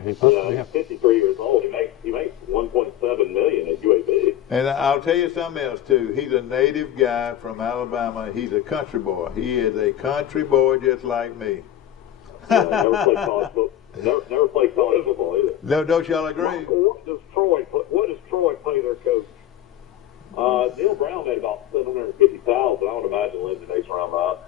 He's 53 years old. He makes $1.7 million at UAB. And I'll tell you something else too. He's a native guy from Alabama. He's a country boy. He is a country boy just like me. Never played college football. Never played college football either. No, don't y'all agree? What does Troy pay their coach? Neil Brown made about $750,000. I would imagine Lindsey makes around that.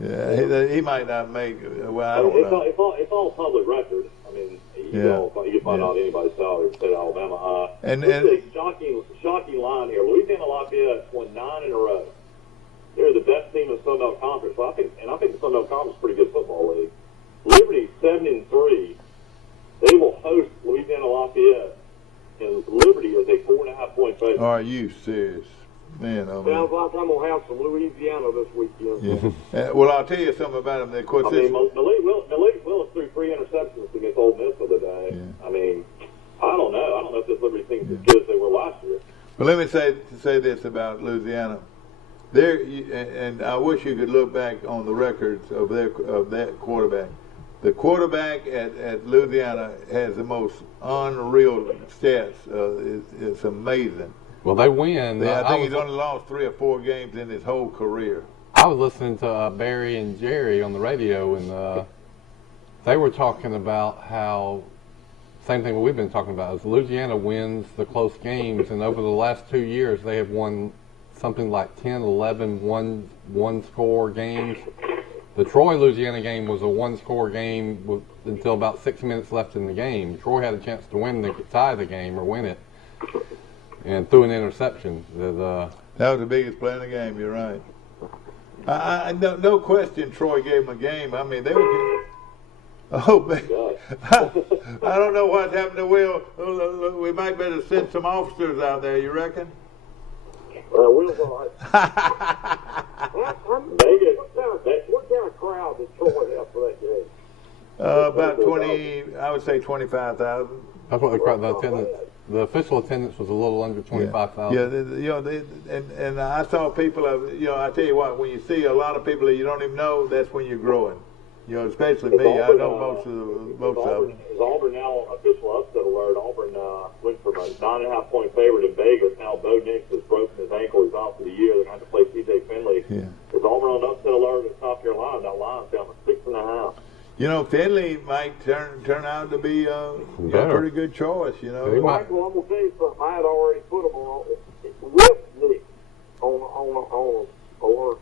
Yeah, he might not make. Well, I don't know. It's all public record. I mean, you can find out anybody's salary in the state of Alabama. And a shocking line here. Louisiana Lafayette won 9 in a row. They're the best team in the Sun Belt Conference. So I think the Sun Belt Conference is a pretty good football league. Liberty 7-3. They will host Louisiana Lafayette, and Liberty is a 4.5-point favorite. Are you serious? Man, Sounds like I'm gonna have some Louisiana this weekend. Yeah. Well, I'll tell you something about him. Of course, Malik Willis threw 3 interceptions against Ole Miss the other day. Yeah. I mean, I don't know. I don't know if this Liberty team is as good as they were last year. But let me say this about Louisiana. And I wish you could look back on the records of that quarterback. The quarterback at Louisiana has the most unreal stats. It's amazing. Well, they win. I think he's only lost 3 or 4 games in his whole career. I was listening to Barry and Jerry on the radio, and they were talking about how, same thing what we've been talking about, is Louisiana wins the close games, and over the last 2 years they have won something like 10, 11 one-score games. The Troy-Louisiana game was a one-score game until about 6 minutes left in the game. Troy had a chance to tie the game or win it, and threw an interception. That was the biggest play in the game. You're right. No question. Troy gave them a game. I mean, they were Oh, man. God. I don't know what's happened to Will. We might better send some officers out there, you reckon? Will's all right. Vegas. What kind of crowd did Troy have for that game? About 20, I would say 25,000. That's what the attendance. The official attendance was a little under 25,000. Yeah, and I saw people. I tell you what, when you see a lot of people that you don't even know, that's when you're growing. Especially me. I know most of them. Is Auburn now official upset alert? Auburn went from a 9.5-point favorite in Vegas. Now Bo Nix has broken his ankle. He's out for the year. They're going to have to play C.J. Finley. Yeah. Is Auburn on upset alert at South Carolina? That line's down to 6.5. Finley might turn out to be a pretty good choice. Michael, I'm gonna tell you something. I had already put him on with Nick on alert.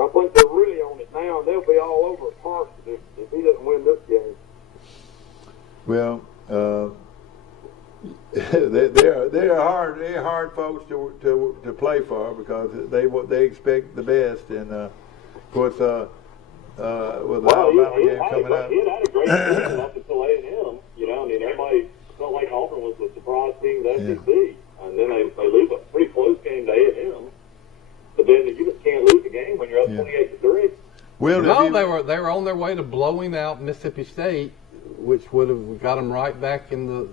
I think they're really on it now, and they'll be all over Parsons if he doesn't win this game. Well, they're hard folks to play for because they expect the best, and of course with the Alabama game coming up. He had a great season up until A&M. Everybody felt like Auburn was the surprise team of the SEC, and then they lose a pretty close game to A&M. But then you just can't lose a game when you're up 28-3. Well, no, they were on their way to blowing out Mississippi State, which would have got them right back in the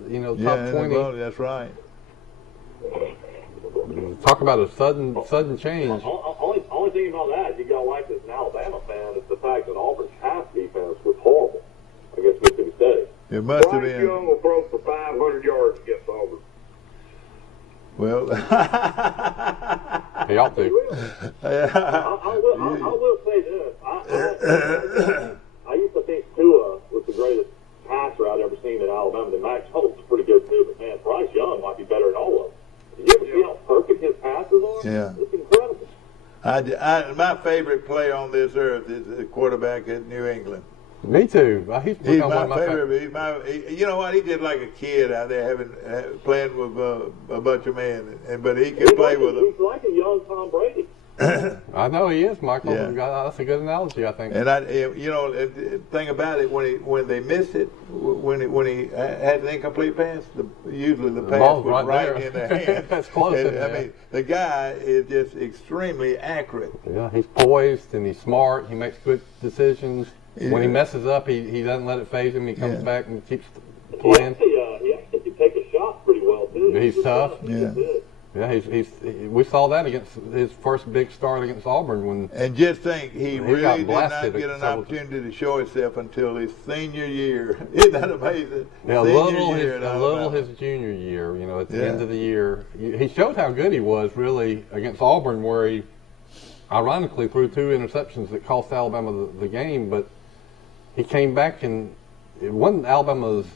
top 20. That's right. Talk about a sudden change. Only thing about that, you got to like as an Alabama fan, is the fact that Auburn's pass defense was horrible against Mississippi State. It must have Bryce been. Young will throw for 500 yards against Auburn. Well, he ought to. I will say this. I used to think Tua was the greatest passer I'd ever seen in Alabama. And Max Holt's pretty good too, but man, Bryce Young might be better than all of them. Did you ever see how perfect his passes are? Yeah. It's incredible. My favorite player on this earth is the quarterback at New England. Me too. He's my favorite. You know what? He did like a kid out there playing with a bunch of men, but he could play with them. He's like a young Tom Brady. I know he is, Michael. Yeah. That's a good analogy, I think. And the thing about it, when they missed it, when he had an incomplete pass, usually the pass was right in their hand. That's close. I mean, the guy is just extremely accurate. Yeah, he's poised and he's smart. He makes good decisions. Yeah. When he messes up, he doesn't let it phase him. He comes back and keeps playing. He actually can take a shot pretty well too. He's tough. Yeah. Yeah, we saw that against his first big start against Auburn And just think, he really did not get an opportunity to show himself until his senior year. Isn't that amazing? Yeah, a little his junior year. At the end of the year, he showed how good he was really against Auburn, where he ironically threw 2 interceptions that cost Alabama the game, but he came back and it wasn't Alabama's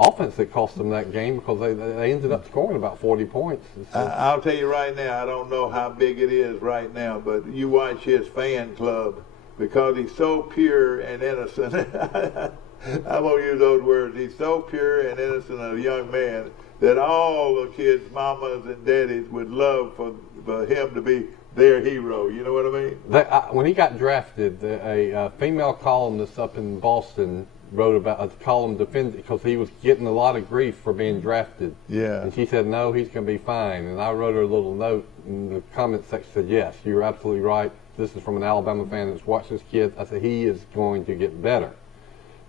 offense that cost them that game because they ended up scoring about 40 points. I'll tell you right now, I don't know how big it is right now, but you watch his fan club because he's so pure and innocent. I won't use those words. He's so pure and innocent a young man that all the kids' mamas and daddies would love for him to be their hero. You know what I mean? When he got drafted, a female columnist up in Boston wrote about a column defending because he was getting a lot of grief for being drafted. Yeah. And she said, no, he's going to be fine. And I wrote her a little note in the comment section, said, yes, you're absolutely right. This is from an Alabama fan that's watched this kid. I said, he is going to get better.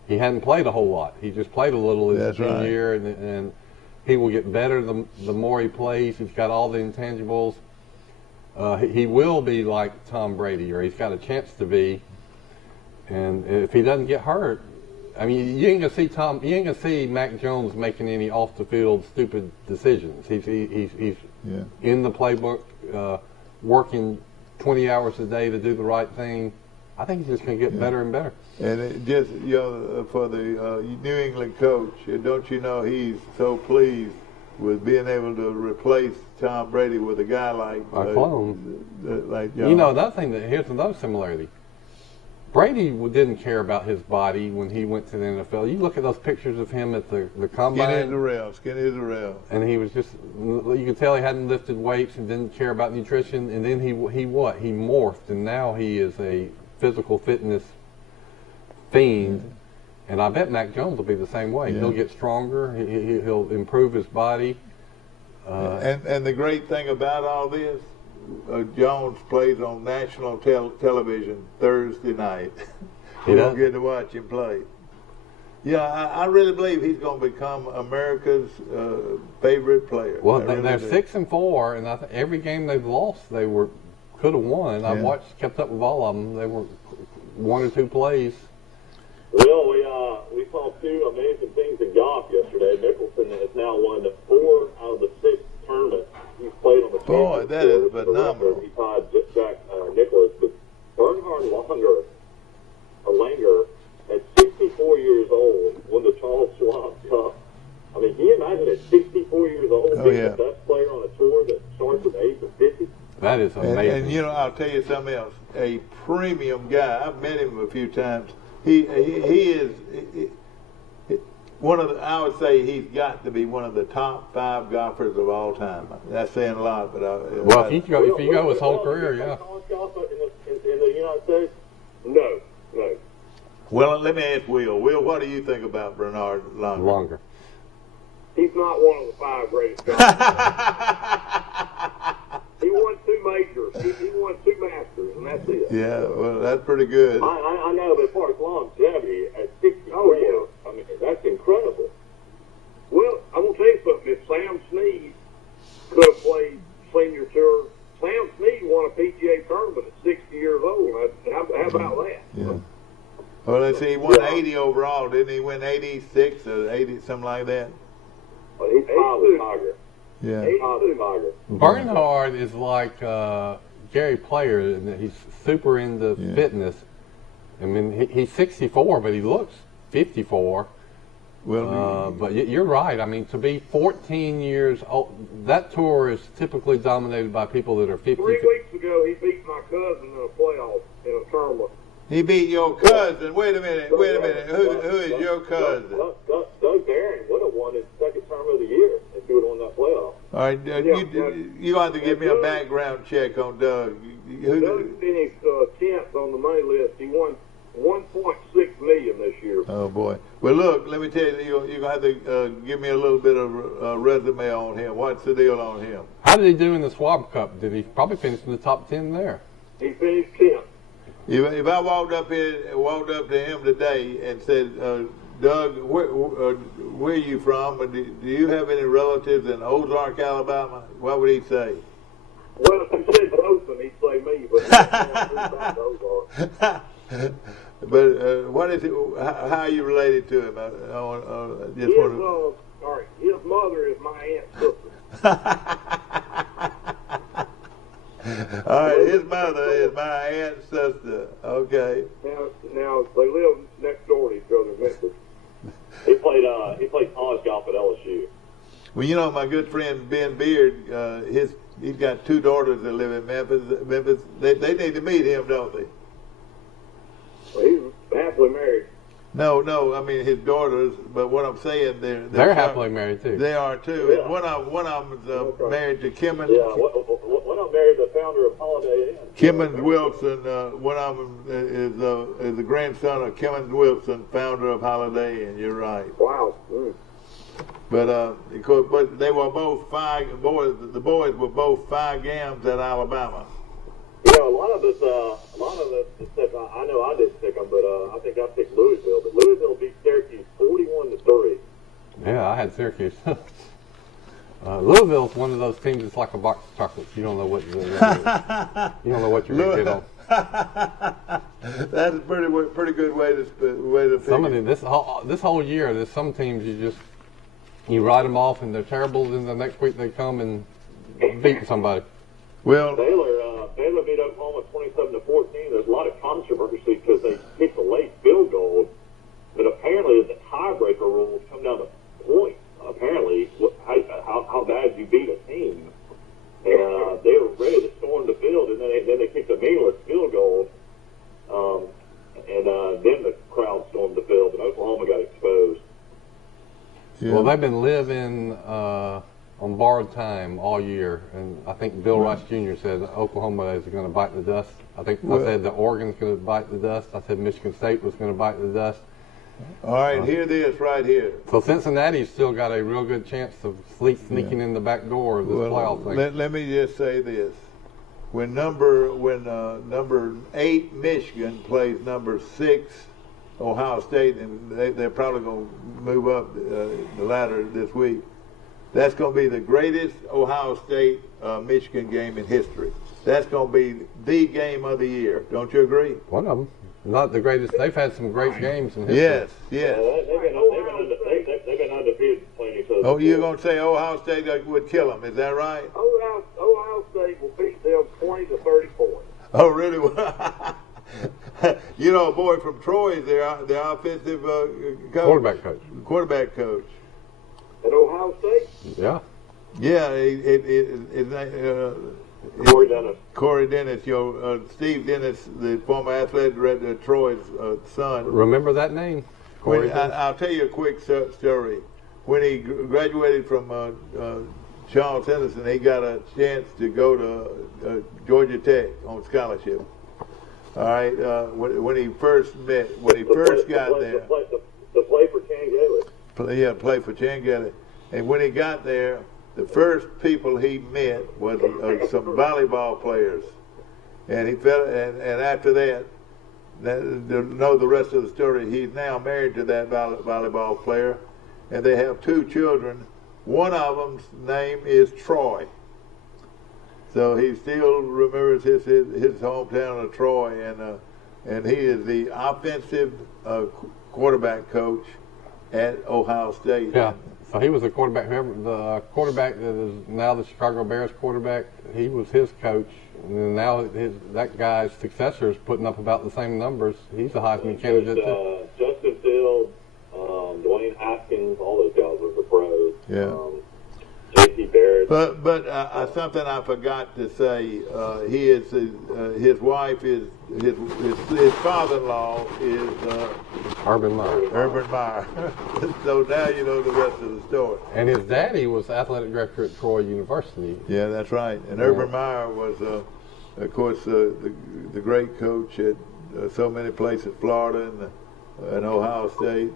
He hadn't played a whole lot. He just played a little his junior year, and he will get better the more he plays. He's got all the intangibles. He will be like Tom Brady, or he's got a chance to be. And if he doesn't get hurt, I mean, you ain't gonna see Mac Jones making any off the field stupid decisions. He's in the playbook, working 20 hours a day to do the right thing. I think he's just gonna get better and better. And it just for the New England coach, don't you know he's so pleased with being able to replace Tom Brady with a guy like a clone. Like another thing here's another similarity. Brady didn't care about his body when he went to the NFL. You look at those pictures of him at the combine. Skinny as a rail. And he was just, you could tell he hadn't lifted weights and didn't care about nutrition. And then he morphed, and now he is a physical fitness fiend. And I bet Mac Jones will be the same way. Yeah. He'll get stronger. He'll improve his body. And the great thing about all this, Jones plays on national television Thursday night. He We does? don't get to watch him play. Yeah, I really believe he's going to become America's favorite player. Well, I really they're do. 6-4, and I think every game they've lost, they could have won. I Yeah. kept up with all of them. They were 1 or 2 plays. Well, we saw 2 amazing things in golf yesterday. Mickelson has now won 4 out of the 6 tournaments he's played on the Boy, Champions that is Tour. For the phenomenal. record, he tied Jack Nicklaus, but Bernhard Langer, at 64 years old, won the Charles Schwab Cup. I mean, can you imagine at 64 years old Oh, being yeah. the best player on a tour that starts at the age of 50? That is amazing. And you know, I'll tell you something else. A premium guy. I've met him a few times. He is one of the. I would say he's got to be one of the top 5 golfers of all time. That's saying a lot, but Well, if you go his whole career, yeah. College golf in the United States? No. Well, let me ask Will. Will, what do you think about Bernhard Langer? Longer. He's not one of the 5 greatest golfers. He won 2 majors. He won 2 Masters, and that's it. Yeah, well, that's pretty good. I know, but as far as longevity, at 64 years, I mean, that's incredible. Well, I'm gonna tell you something. If Sam Snead could have played senior tour, Sam Snead won a PGA tournament at 60 years old. How about that? Yeah. Well, let's see. He won 80 overall, didn't he? Win 86 or 80, something like that. Well, he's probably Tiger. Yeah. He's probably Tiger. Bernhard is like Gary Player, in that he's super into Yeah. fitness. I mean, he's 64, but he looks 54. Well, But you're right. I mean, to be 14 years old, that tour is typically dominated by people that are 50. 3 weeks ago, he beat my cousin in a playoff in a tournament. he beat your cousin. Wait a minute. Who is your cousin? Doug Barron would have won his second term of the year if he would have won that playoff. All right, you have to give me a background check on Doug. Doug finished 10th on the money list. He won $1.6 million this year. Oh boy. Well, look. Let me tell you, you're gonna have to give me a little bit of resume on him. What's the deal on him? How did he do in the Schwab Cup? Did he probably finish in the top 10 there? He finished 10th. If I walked up to him today and said, Doug, where are you from? Do you have any relatives in Ozark, Alabama? What would he say? Well, if he said Dothan, he'd say me, but he don't know about Ozark. But what is it? How are you related to him? All right, his mother is my aunt's sister. All right, his mother is my aunt's sister. Okay. Now they live next door to each other in Memphis. He played college golf at LSU. Well, you know, my good friend Ben Beard, he's got 2 daughters that live in Memphis. They need to meet him, don't they? Well, he's happily married. No, I mean his daughters. But what I'm saying, They're happily married too. They are too. Yeah. And one of them's married to Kimmons. Yeah, when I married the founder of Holiday Inn. Kimmons Wilson. One of them is the grandson of Kimmons Wilson, founder of Holiday Inn. You're right. Wow. But they were both boys. The boys were both Phi Gams at Alabama. You know, a lot of this stuff, I know I didn't pick them, but I think I picked Louisville. But Louisville beat Syracuse 41-3. Yeah, I had Syracuse. Louisville's one of those teams that's like a box of chocolates. You don't know what you're going to get on. That's a pretty good way to pick. Some of them, this whole year, there's some teams you write them off and they're terrible, then the next week they come and beat somebody. Well, Baylor beat Oklahoma 27-14. There's a lot of controversy because they kicked a late field goal, but apparently the tiebreaker rules come down to points. Apparently, how bad you beat a team, and they were ready to storm the field, and then they kicked a meaningless field goal, and then the crowd stormed the field, and Oklahoma got exposed. yeah. Well, they've been living on borrowed time all year, and I think Bill Rice Jr. said Oklahoma is going to bite the dust I think I said that Oregon's going to bite the dust. I said Michigan State was going to bite the dust. All right, here it is right here. So Cincinnati's still got a real good chance of sneaking in the back door of this playoff thing. Let me just say this: when number 8 Michigan plays number 6 Ohio State, and they're probably going to move up the ladder this week. That's going to be the greatest Ohio State Michigan game in history. That's going to be the game of the year. Don't you agree? One of them. Not the greatest. They've had some great games in history. Yes, yes. They've been undefeated playing each other. Oh, you're going to say Ohio State would kill them. Is that right? Ohio State will beat them 20 to 30 points. Oh, really? You know, a boy from Troy is their offensive coach. Quarterback coach. At Ohio State? Yeah. Yeah, Corey Dennis. Corey Dennis, Steve Dennis, the former athletic director of Troy's son. Remember that name? I'll tell you a quick story. When he graduated from Charles Henderson, he got a chance to go to Georgia Tech on scholarship. All right, when he first got there. To play for Chan Gailey. Play for Chan Gailey. And when he got there, the first people he met was some volleyball players, and after that, to know the rest of the story, he's now married to that volleyball player, and they have 2 children. One of them's name is Troy, so he still remembers his hometown of Troy, and he is the offensive quarterback coach at Ohio State. Yeah. So he was the quarterback. Remember the quarterback that is now the Chicago Bears quarterback? He was his coach, and now that guy's successor is putting up about the same numbers. He's a Heisman candidate too. Justin Fields, Dwayne Haskins, all those guys are the pros. Yeah. J.C. Barrett. But something I forgot to say. He is his wife is his father-in-law is Urban Meyer. Urban Meyer. So now you know the rest of the story. And his daddy was athletic director at Troy University. Yeah, that's right. And Urban Meyer was, of course, the great coach at so many places, Florida and Ohio State.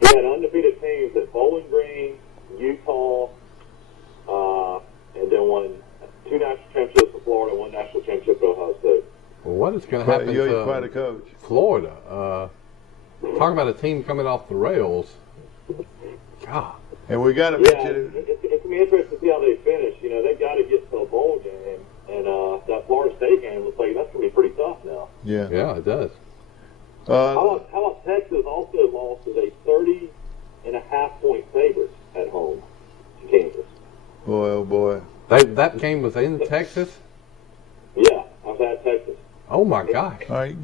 He had undefeated teams at Bowling Green, Utah, and then won 2 national championships for Florida, 1 national championship for Ohio State. Well, what is going to happen You're quite a coach. Florida? Talk about a team coming off the rails. God. And we got to mention it's going to be interesting to see how they finish. You know, they've got to get to a bowl game, and that Florida State game looks like that's going to be pretty tough now. Yeah. Yeah, it does. How about Texas also lost as a 30.5-point favorite at home to Kansas? Boy, oh boy. That game was in Texas? Yeah, I was at Texas. Oh my gosh. All right,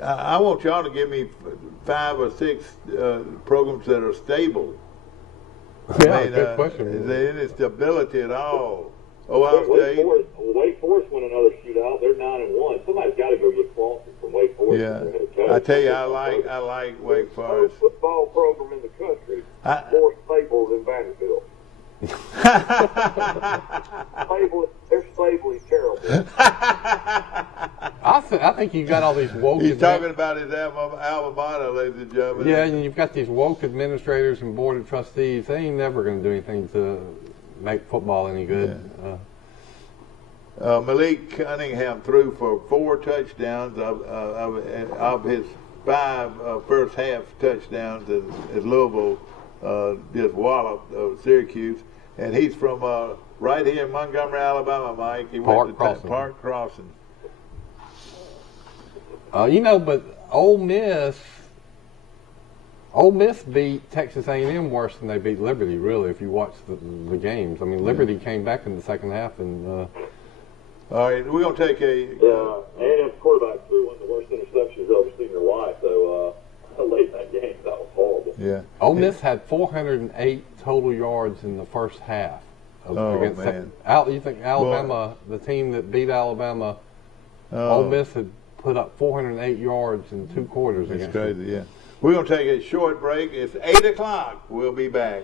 I want y'all to give me 5 or 6 programs that are stable. Yeah, good question. Is there any stability at all? Ohio State. Wake Forest won another shootout. They're 9-1. Somebody's got to go get Clawson from Wake Forest. Yeah, I tell you, I like Wake Forest. Football program in the country more stable than Vanderbilt. They're stably terrible. I think you got all these woke. He's talking about his alma mater, ladies and gentlemen. Yeah, and you've got these woke administrators and board of trustees. They ain't never going to do anything to make football any good. Yeah. Malik Cunningham threw for 4 touchdowns of his 5 first half touchdowns at Louisville. Just walloped Syracuse, and he's from right here in Montgomery, Alabama, Mike. He went to Park Crossing. But Ole Miss beat Texas A&M worse than they beat Liberty. Really, if you watch the games, I mean, Liberty came back in the second half and. All right, we're gonna take a. A&M's quarterback threw one of the worst interceptions you've ever seen in your life. So late in that game, that was horrible. Yeah. Ole Miss had 408 total yards in the first half. Man. You think Alabama, the team that beat Alabama, Ole Miss had put up 408 yards in 2 quarters against them. That's crazy, yeah. We're going to take a short break. It's 8 o'clock. We'll be back.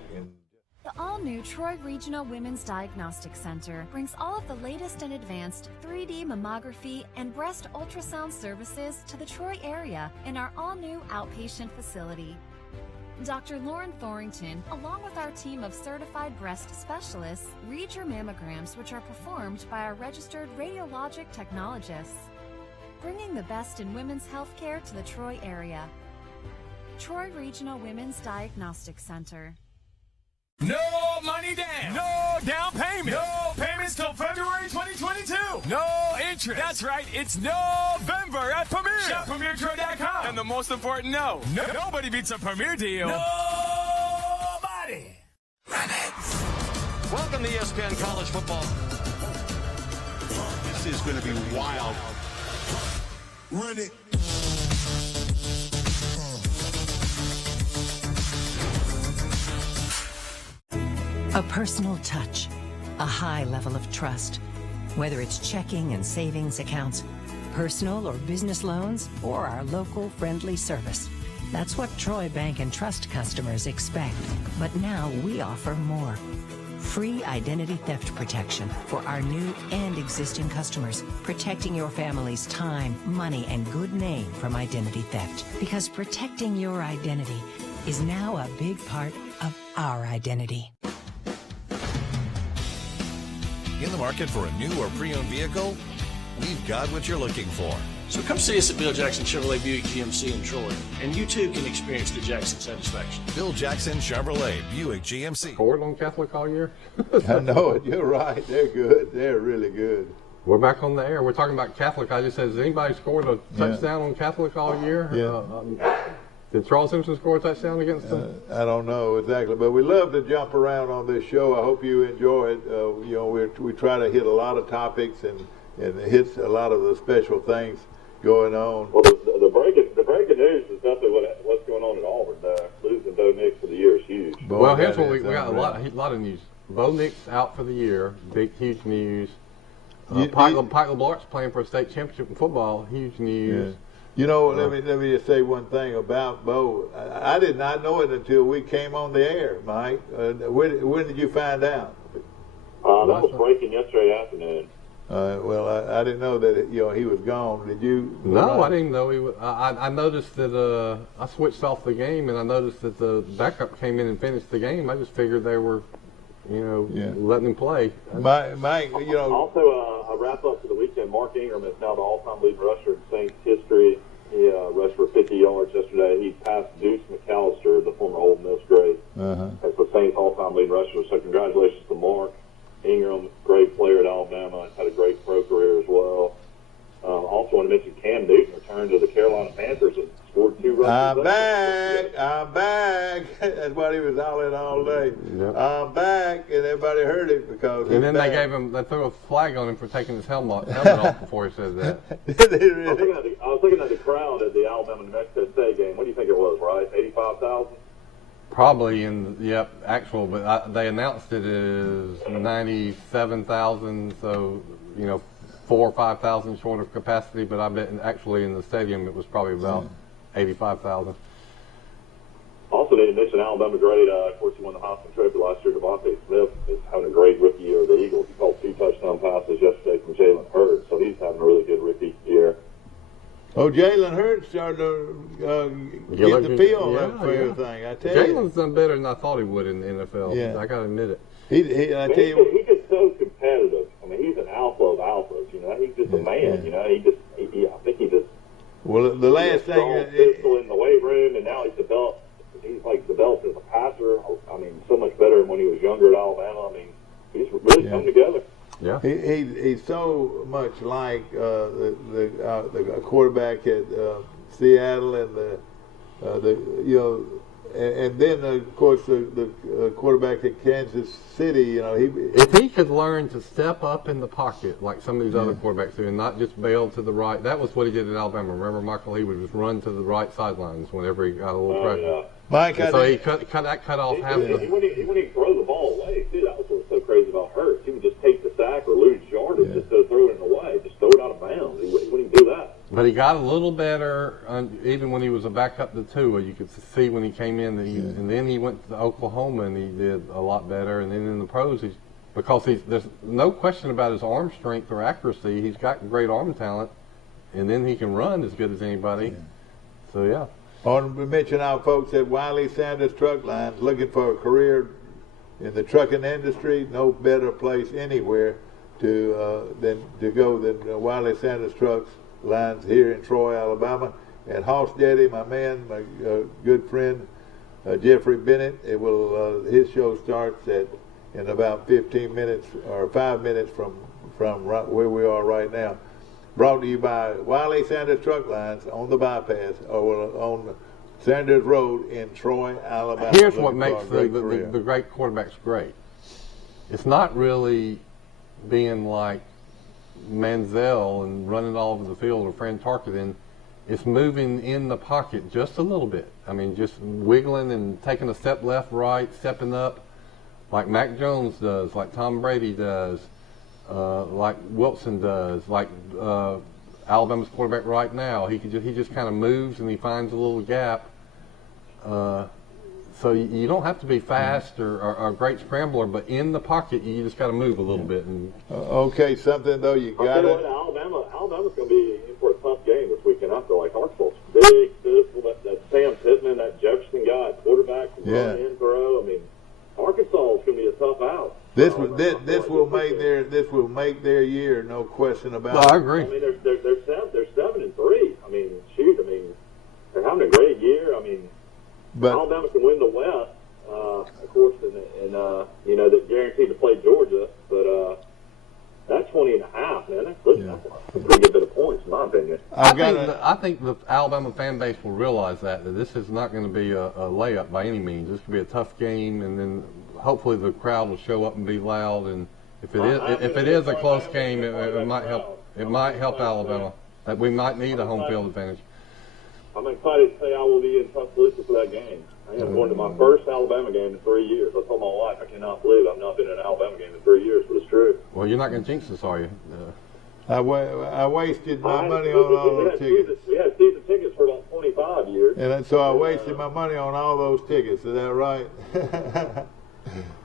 The all-new Troy Regional Women's Diagnostic Center brings all of the latest and advanced 3D mammography and breast ultrasound services to the Troy area in our all-new outpatient facility. Dr. Lauren Thorington, along with our team of certified breast specialists, read your mammograms, which are performed by our registered radiologic technologists, bringing the best in women's healthcare to the Troy area. Troy Regional Women's Diagnostic Center. No money down. No down payment. No payments till February 2022. No interest. That's right. It's November at Premier. Shop PremierTroy.com. And the most important nobody beats a Premier deal. Nobody. Welcome to ESPN College Football. This is going to be wild. Run it. A personal touch, a high level of trust. Whether it's checking and savings accounts, personal or business loans, or our local friendly service. That's what Troy Bank and Trust customers expect. But now we offer more. Free identity theft protection for our new and existing customers, protecting your family's time, money, and good name from identity theft. Because protecting your identity is now a big part of our identity. In the market for a new or pre-owned vehicle? We've got what you're looking for. So come see us at Bill Jackson Chevrolet Buick GMC in Troy, and you too can experience the Jackson satisfaction. Bill Jackson Chevrolet Buick GMC. Scored on Catholic all year. I know it. You're right. They're good. They're really good. We're back on the air. We're talking about Catholic. I just said, has anybody scored a touchdown on Catholic all year? Yeah. Did Charles Simpson score a touchdown against them? I don't know exactly, but we love to jump around on this show. I hope you enjoy it. We try to hit a lot of topics and it hits a lot of the special things going on. Well, the breaking news is definitely what's going on at Auburn. Losing Bo Nix for the year is huge. Well, here's what we got a lot of news. Bo Nix out for the year. Big, huge news. Pike LeBlanc's playing for a state championship in football. Huge news. Yeah. You know, let me just say one thing about Bo. I did not know it until we came on the air, Mike. When did you find out? That was breaking yesterday afternoon. Well, I didn't know that he was gone. Did you? No, I didn't know he was. I noticed that I switched off the game, and I noticed that the backup came in and finished the game. I just figured they were, letting him play. Mike, Also, a wrap up for the weekend. Mark Ingram is now the all-time leading rusher in Saints history. He rushed for 50 yards yesterday. He passed Deuce McAllister, the former Ole Miss great, as the Saints all-time leading rusher. So congratulations to Mark Ingram, great player at Alabama, had a great pro career as well. Also want to mention Cam Newton returned to the Carolina Panthers and scored 2 runs. I'm back. That's what he was hollering all day. Yep. I'm back, and everybody heard it because. And then they threw a flag on him for taking his helmet off before he said that. Did they really? I was looking at the crowd at the Alabama-New Mexico State game. What do you think it was, right? 85,000? Probably actual, but they announced it as 97,000, so 4,000 or 5,000 short of capacity. But I bet actually in the stadium it was probably about 85,000. Also need to mention Alabama great. Of course, he won the Heisman Trophy last year. Devontae Smith is having a great rookie year with the Eagles. He caught 2 touchdown passes yesterday from Jalen Hurts, so he's having a really good rookie year. Oh, Jalen Hurts started to get the feel for everything. I tell you, Jalen's done better than I thought he would in the NFL. Yeah. I got to admit it. He gets so competitive. I mean, he's an alpha of alphas. He's just a man. I think he just. Well, the last thing. Pistol in the weight room, and now he's developed. He's developed as a passer. I mean, so much better than when he was younger at Alabama. I mean, he's really come together. Yeah, he's so much like the quarterback at Seattle and then of course the quarterback at Kansas City. If he could learn to step up in the pocket like some of these other quarterbacks do, and not just bail to the right. That was what he did at Alabama. Remember, Michael? He would just run to the right sidelines whenever he got a little pressure. Yeah. Mike, so he cut off half. He wouldn't throw the ball away too. That was what's so crazy about Hurts. He would just take the sack or lose yardage just to throw it away, just throw it out of bounds. He wouldn't do that. But he got a little better, even when he was a backup to Tua. You could see when he came in, and then he went to Oklahoma and he did a lot better. And then in the pros, there's no question about his arm strength or accuracy. He's got great arm talent, and then he can run as good as anybody. Yeah. So yeah. I want to mention our folks at Wiley Sanders Truck Lines looking for a career in the trucking industry. No better place anywhere to go than Wiley Sanders Trucks Lines here in Troy, Alabama. And Hoss Daddy, my man, my good friend Jeffrey Bennett. His show starts in about 15 minutes or 5 minutes from right where we are right now. Brought to you by Wiley Sanders Truck Lines on the bypass or on Sanders Road in Troy, Alabama. Here's what makes the great quarterbacks great. It's not really being like Manziel and running all over the field or Fran Tarkenton. It's moving in the pocket just a little bit. I mean, just wiggling and taking a step left, right, stepping up like Mac Jones does, like Tom Brady does, like Wilson does, like Alabama's quarterback right now. He just kind of moves and he finds a little gap. So you don't have to be fast or a great scrambler, but in the pocket you just got to move a little bit. And okay, something though you got it. Alabama's going to be in for a tough game this weekend. I feel like Arkansas's big, physical. That Sam Pittman, that Jefferson guy, quarterback, run in, throw. I mean, Arkansas is going to be a tough out. This will make their year, no question about it. I agree. I mean, they're 7-3. I mean, shoot. I mean, they're having a great year. I mean, Alabama can win the West, of course, and they're guaranteed to play Georgia. But that 20.5, man, that's a pretty good bit of points, in my opinion. I think the Alabama fan base will realize that this is not going to be a layup by any means. This could be a tough game, and then hopefully the crowd will show up and be loud. And if it is a close game, it might help. It might help Alabama. That we might need a home field advantage. I'm excited to say I will be in Tuscaloosa for that game. I am going to my first Alabama game in 3 years. I told my wife I cannot believe I've not been in an Alabama game in 3 years, but it's true. Well, you're not going to jinx this, are you? I wasted my money on all those tickets. We had season tickets for about 25 years. And so I wasted my money on all those tickets. Is that right?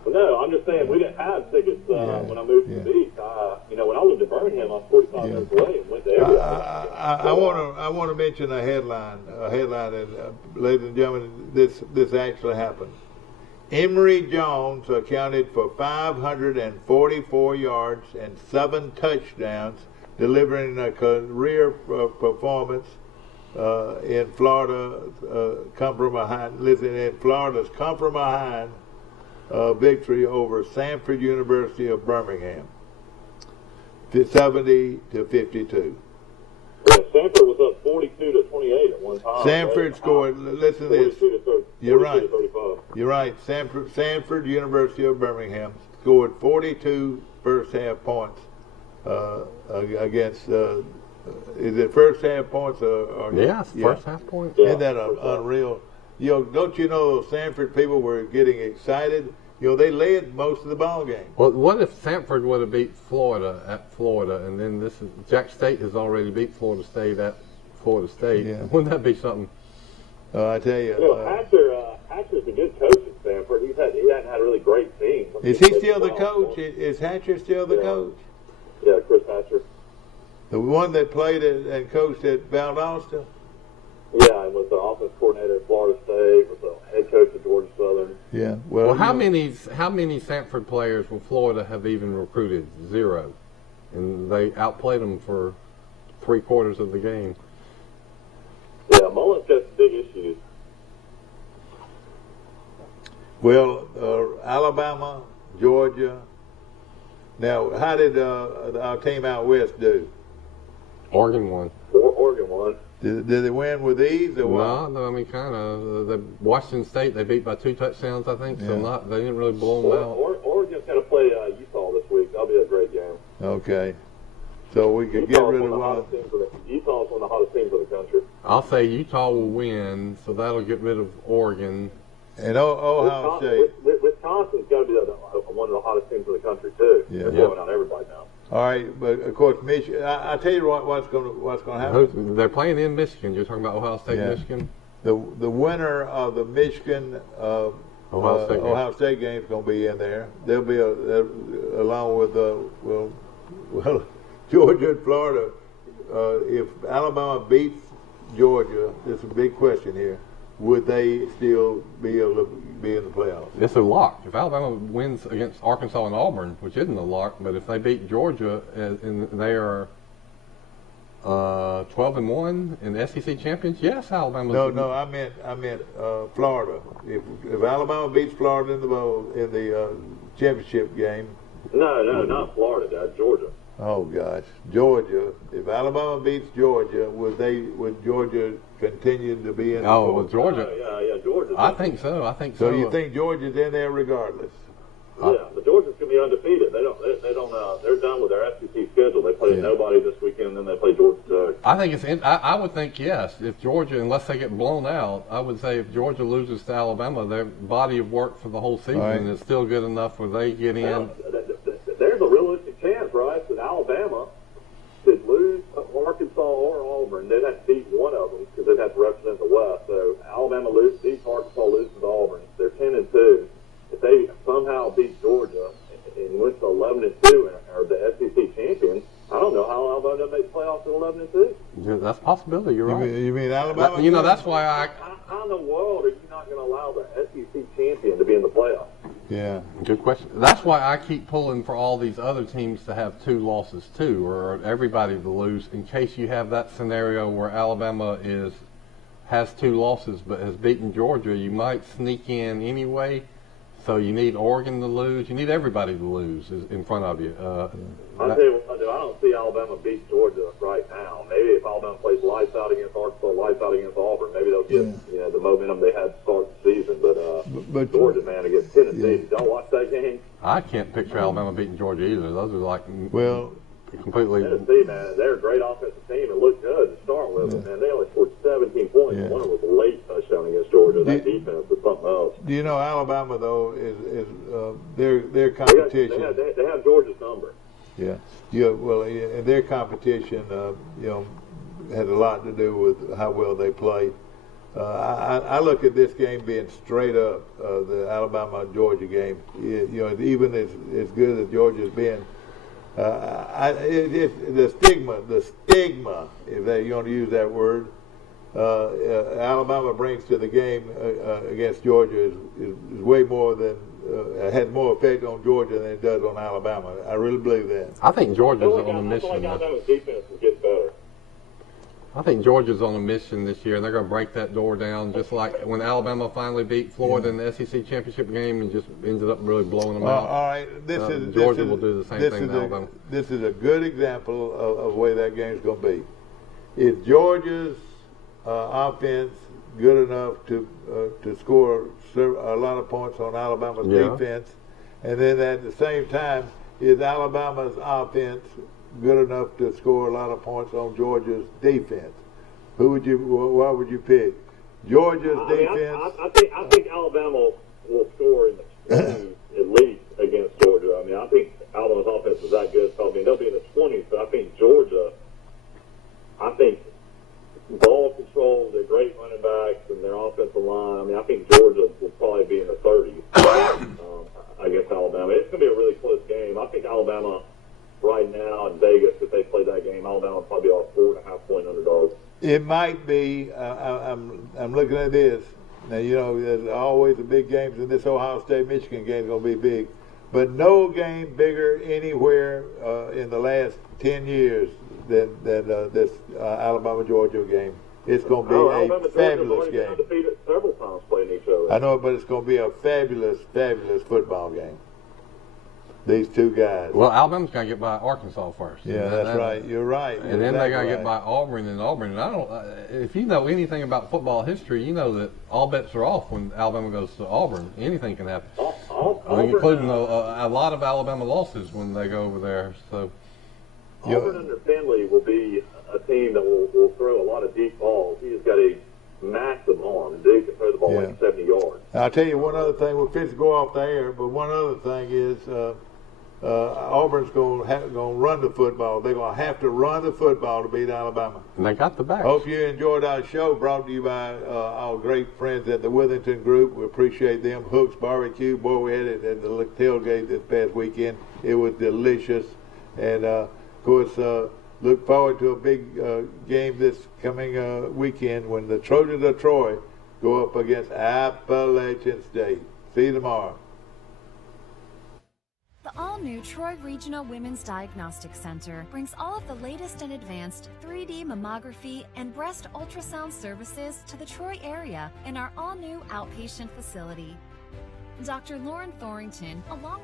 Well, no, I'm just saying we didn't have tickets when I moved to the Beach. When I lived in Birmingham, I was 45 minutes away and went to every I want to mention a headline, and ladies and gentlemen, this actually happened. Emory Jones accounted for 544 yards and 7 touchdowns, delivering a career performance in Florida. In Florida's come from behind victory over Samford University of Birmingham, 70-52. Yeah, Samford was up 42-28 at one time. Samford scored. Listen to this. You're right. You're right. Samford University of Birmingham scored 42 first half points against. Is it first half points or first half points? Isn't that unreal? Don't you know those Samford people were getting excited? They led most of the ball game. Well, what if Samford would have beat Florida at Florida, and then Jack State has already beat Florida State at Florida State? Yeah. Wouldn't that be something? I tell you. Hatcher's a good coach at Samford. He hadn't had a really great team. Is he still the coach? Is Hatcher still the coach? Yeah, Chris Hatcher. The one that played and coached at Valdosta? Yeah, and was the offense coordinator at Florida State, was the head coach at Georgia Southern. Yeah. Well, how many Samford players will Florida have even recruited? 0. And they outplayed them for 3/4 of the game. Yeah, Mullen's got big issues. Well, Alabama, Georgia. Now, how did our team out west do? Oregon won. Oregon won. Did they win with ease or what? No, I mean, kind of. The Washington State, they beat by 2 touchdowns, I think. So they didn't really blow them out. Oregon's going to play Utah this week. That'll be a great game. Okay. So we could get rid of one. Utah's one of the hottest teams in the country. I'll say Utah will win, so that'll get rid of Oregon. And Ohio State. Wisconsin's got to be one of the hottest teams in the country, too. Yeah. They're blowing out everybody now. All right, but of course, Michigan. I tell you what's going to happen. They're playing in Michigan. You're talking about Ohio State, Yeah. Michigan. The winner of the Michigan Ohio State game is going to be in there. They'll be along with Georgia and Florida. If Alabama beats Georgia, this is a big question here. Would they still be able to be in the playoffs? It's a lock. If Alabama wins against Arkansas and Auburn, which isn't a lock, but if they beat Georgia and they are 12-1 in the SEC champions, yes, Alabama. No, I meant Florida. If Alabama beats Florida in the championship game. No, not Florida, Dad. Georgia. Oh gosh, Georgia. If Alabama beats Georgia, would Georgia continue to be in? Well, Georgia. Yeah, Georgia. I think so. So you think Georgia's in there regardless? Yeah, but Georgia's gonna be undefeated. They don't. They're done with their SEC schedule. They play nobody this weekend, and then they play Georgia Tech. I think I would think yes. If Georgia, unless they get blown out, I would say if Georgia loses to Alabama, their body of work for the whole season is still good enough where they get in. Now, there's a realistic chance, right, that Alabama could lose to Arkansas or Auburn. They'd have to beat one of them because they'd have to represent the West. So Alabama beats Arkansas, loses to Auburn. They're 10-2. If they somehow beat Georgia and went to 11-2 or the SEC champion, I don't know how Alabama makes playoffs at 11-2. Yeah, that's a possibility. You're right. You mean Alabama? That's why How in the world are you not going to allow the SEC champion to be in the playoffs? Yeah. Good question. That's why I keep pulling for all these other teams to have 2 losses too, or everybody to lose, in case you have that scenario where Alabama has 2 losses but has beaten Georgia. You might sneak in anyway. So you need Oregon to lose. You need everybody to lose in front of you. I'll tell you what, I don't see Alabama beat Georgia right now. Maybe if Alabama plays lights out against Arkansas, lights out against Auburn, maybe they'll get the momentum they had to start the season. But Georgia, man, against Tennessee, did y'all watch that game? I can't picture Alabama beating Georgia either. Those are completely. Tennessee, man, they're a great offensive team. It looked good to start with, and they only scored 17 points. One of them was a late touchdown against Georgia. That defense was something else. Do you know Alabama though is their competition? They have Georgia's number. Yeah. Well, their competition, had a lot to do with how well they played. I look at this game being straight up the Alabama-Georgia game. Even as good as Georgia's been. The stigma, if you want to use that word, Alabama brings to the game against Georgia is way more than has more effect on Georgia than it does on Alabama. I really believe that. I think Georgia's on a mission. Alabama's defense is getting better. I think Georgia's on a mission this year, and they're going to break that door down, just like when Alabama finally beat Florida in the SEC championship game and just ended up really blowing them out. All right, Georgia will do the same thing to Alabama. This is a good example of the way that game's going to be. Is Georgia's offense good enough to score a lot of points on Alabama's defense? And then at the same time, is Alabama's offense good enough to score a lot of points on Georgia's defense? What would you pick? Georgia's defense? I think Alabama will score in the 20s at least against Georgia. I mean, I think Alabama's offense is that good. So, I mean, they'll be in the 20s, but I think Georgia, ball control, they're great running backs, and their offensive line. I mean, I think Georgia will probably be in the 30s against Alabama. It's going to be a really close game. I think Alabama right now in Vegas, if they play that game, Alabama will probably be off 4.5-point underdogs. It might be. I'm looking at this. Now, there's always the big games, and this Ohio State-Michigan game is going to be big. But no game bigger anywhere in the last 10 years than this Alabama-Georgia game. It's going to be a fabulous game. Undefeated several times playing each other. I know, but it's going to be a fabulous, fabulous football game. These two guys. Well, Alabama's got to get by Arkansas first. Yeah, that's right. You're right. And then they got to get by Auburn and Auburn. And if you know anything about football history, you know that all bets are off when Alabama goes to Auburn. Anything can happen, including a lot of Alabama losses when they go over there. So Auburn under Finley will be a team that will throw a lot of deep balls. He has got a massive arm. Dude can throw the ball like 70 yards. I'll tell you one other thing. We're fixing to go off the air, but one other thing is Auburn's going to run the football. They're going to have to run the football to beat Alabama. And they got the back. Hope you enjoyed our show, brought to you by our great friends at the Withington Group. We appreciate them. Hooks Barbecue, boy, we had it at the tailgate this past weekend. It was delicious. And, of course, look forward to a big game this coming weekend when the Trojans of Troy go up against Appalachian State. See you tomorrow. The all-new Troy Regional Women's Diagnostic Center brings all of the latest and advanced 3D mammography and breast ultrasound services to the Troy area in our all-new outpatient facility. Dr. Lauren Thorington, along with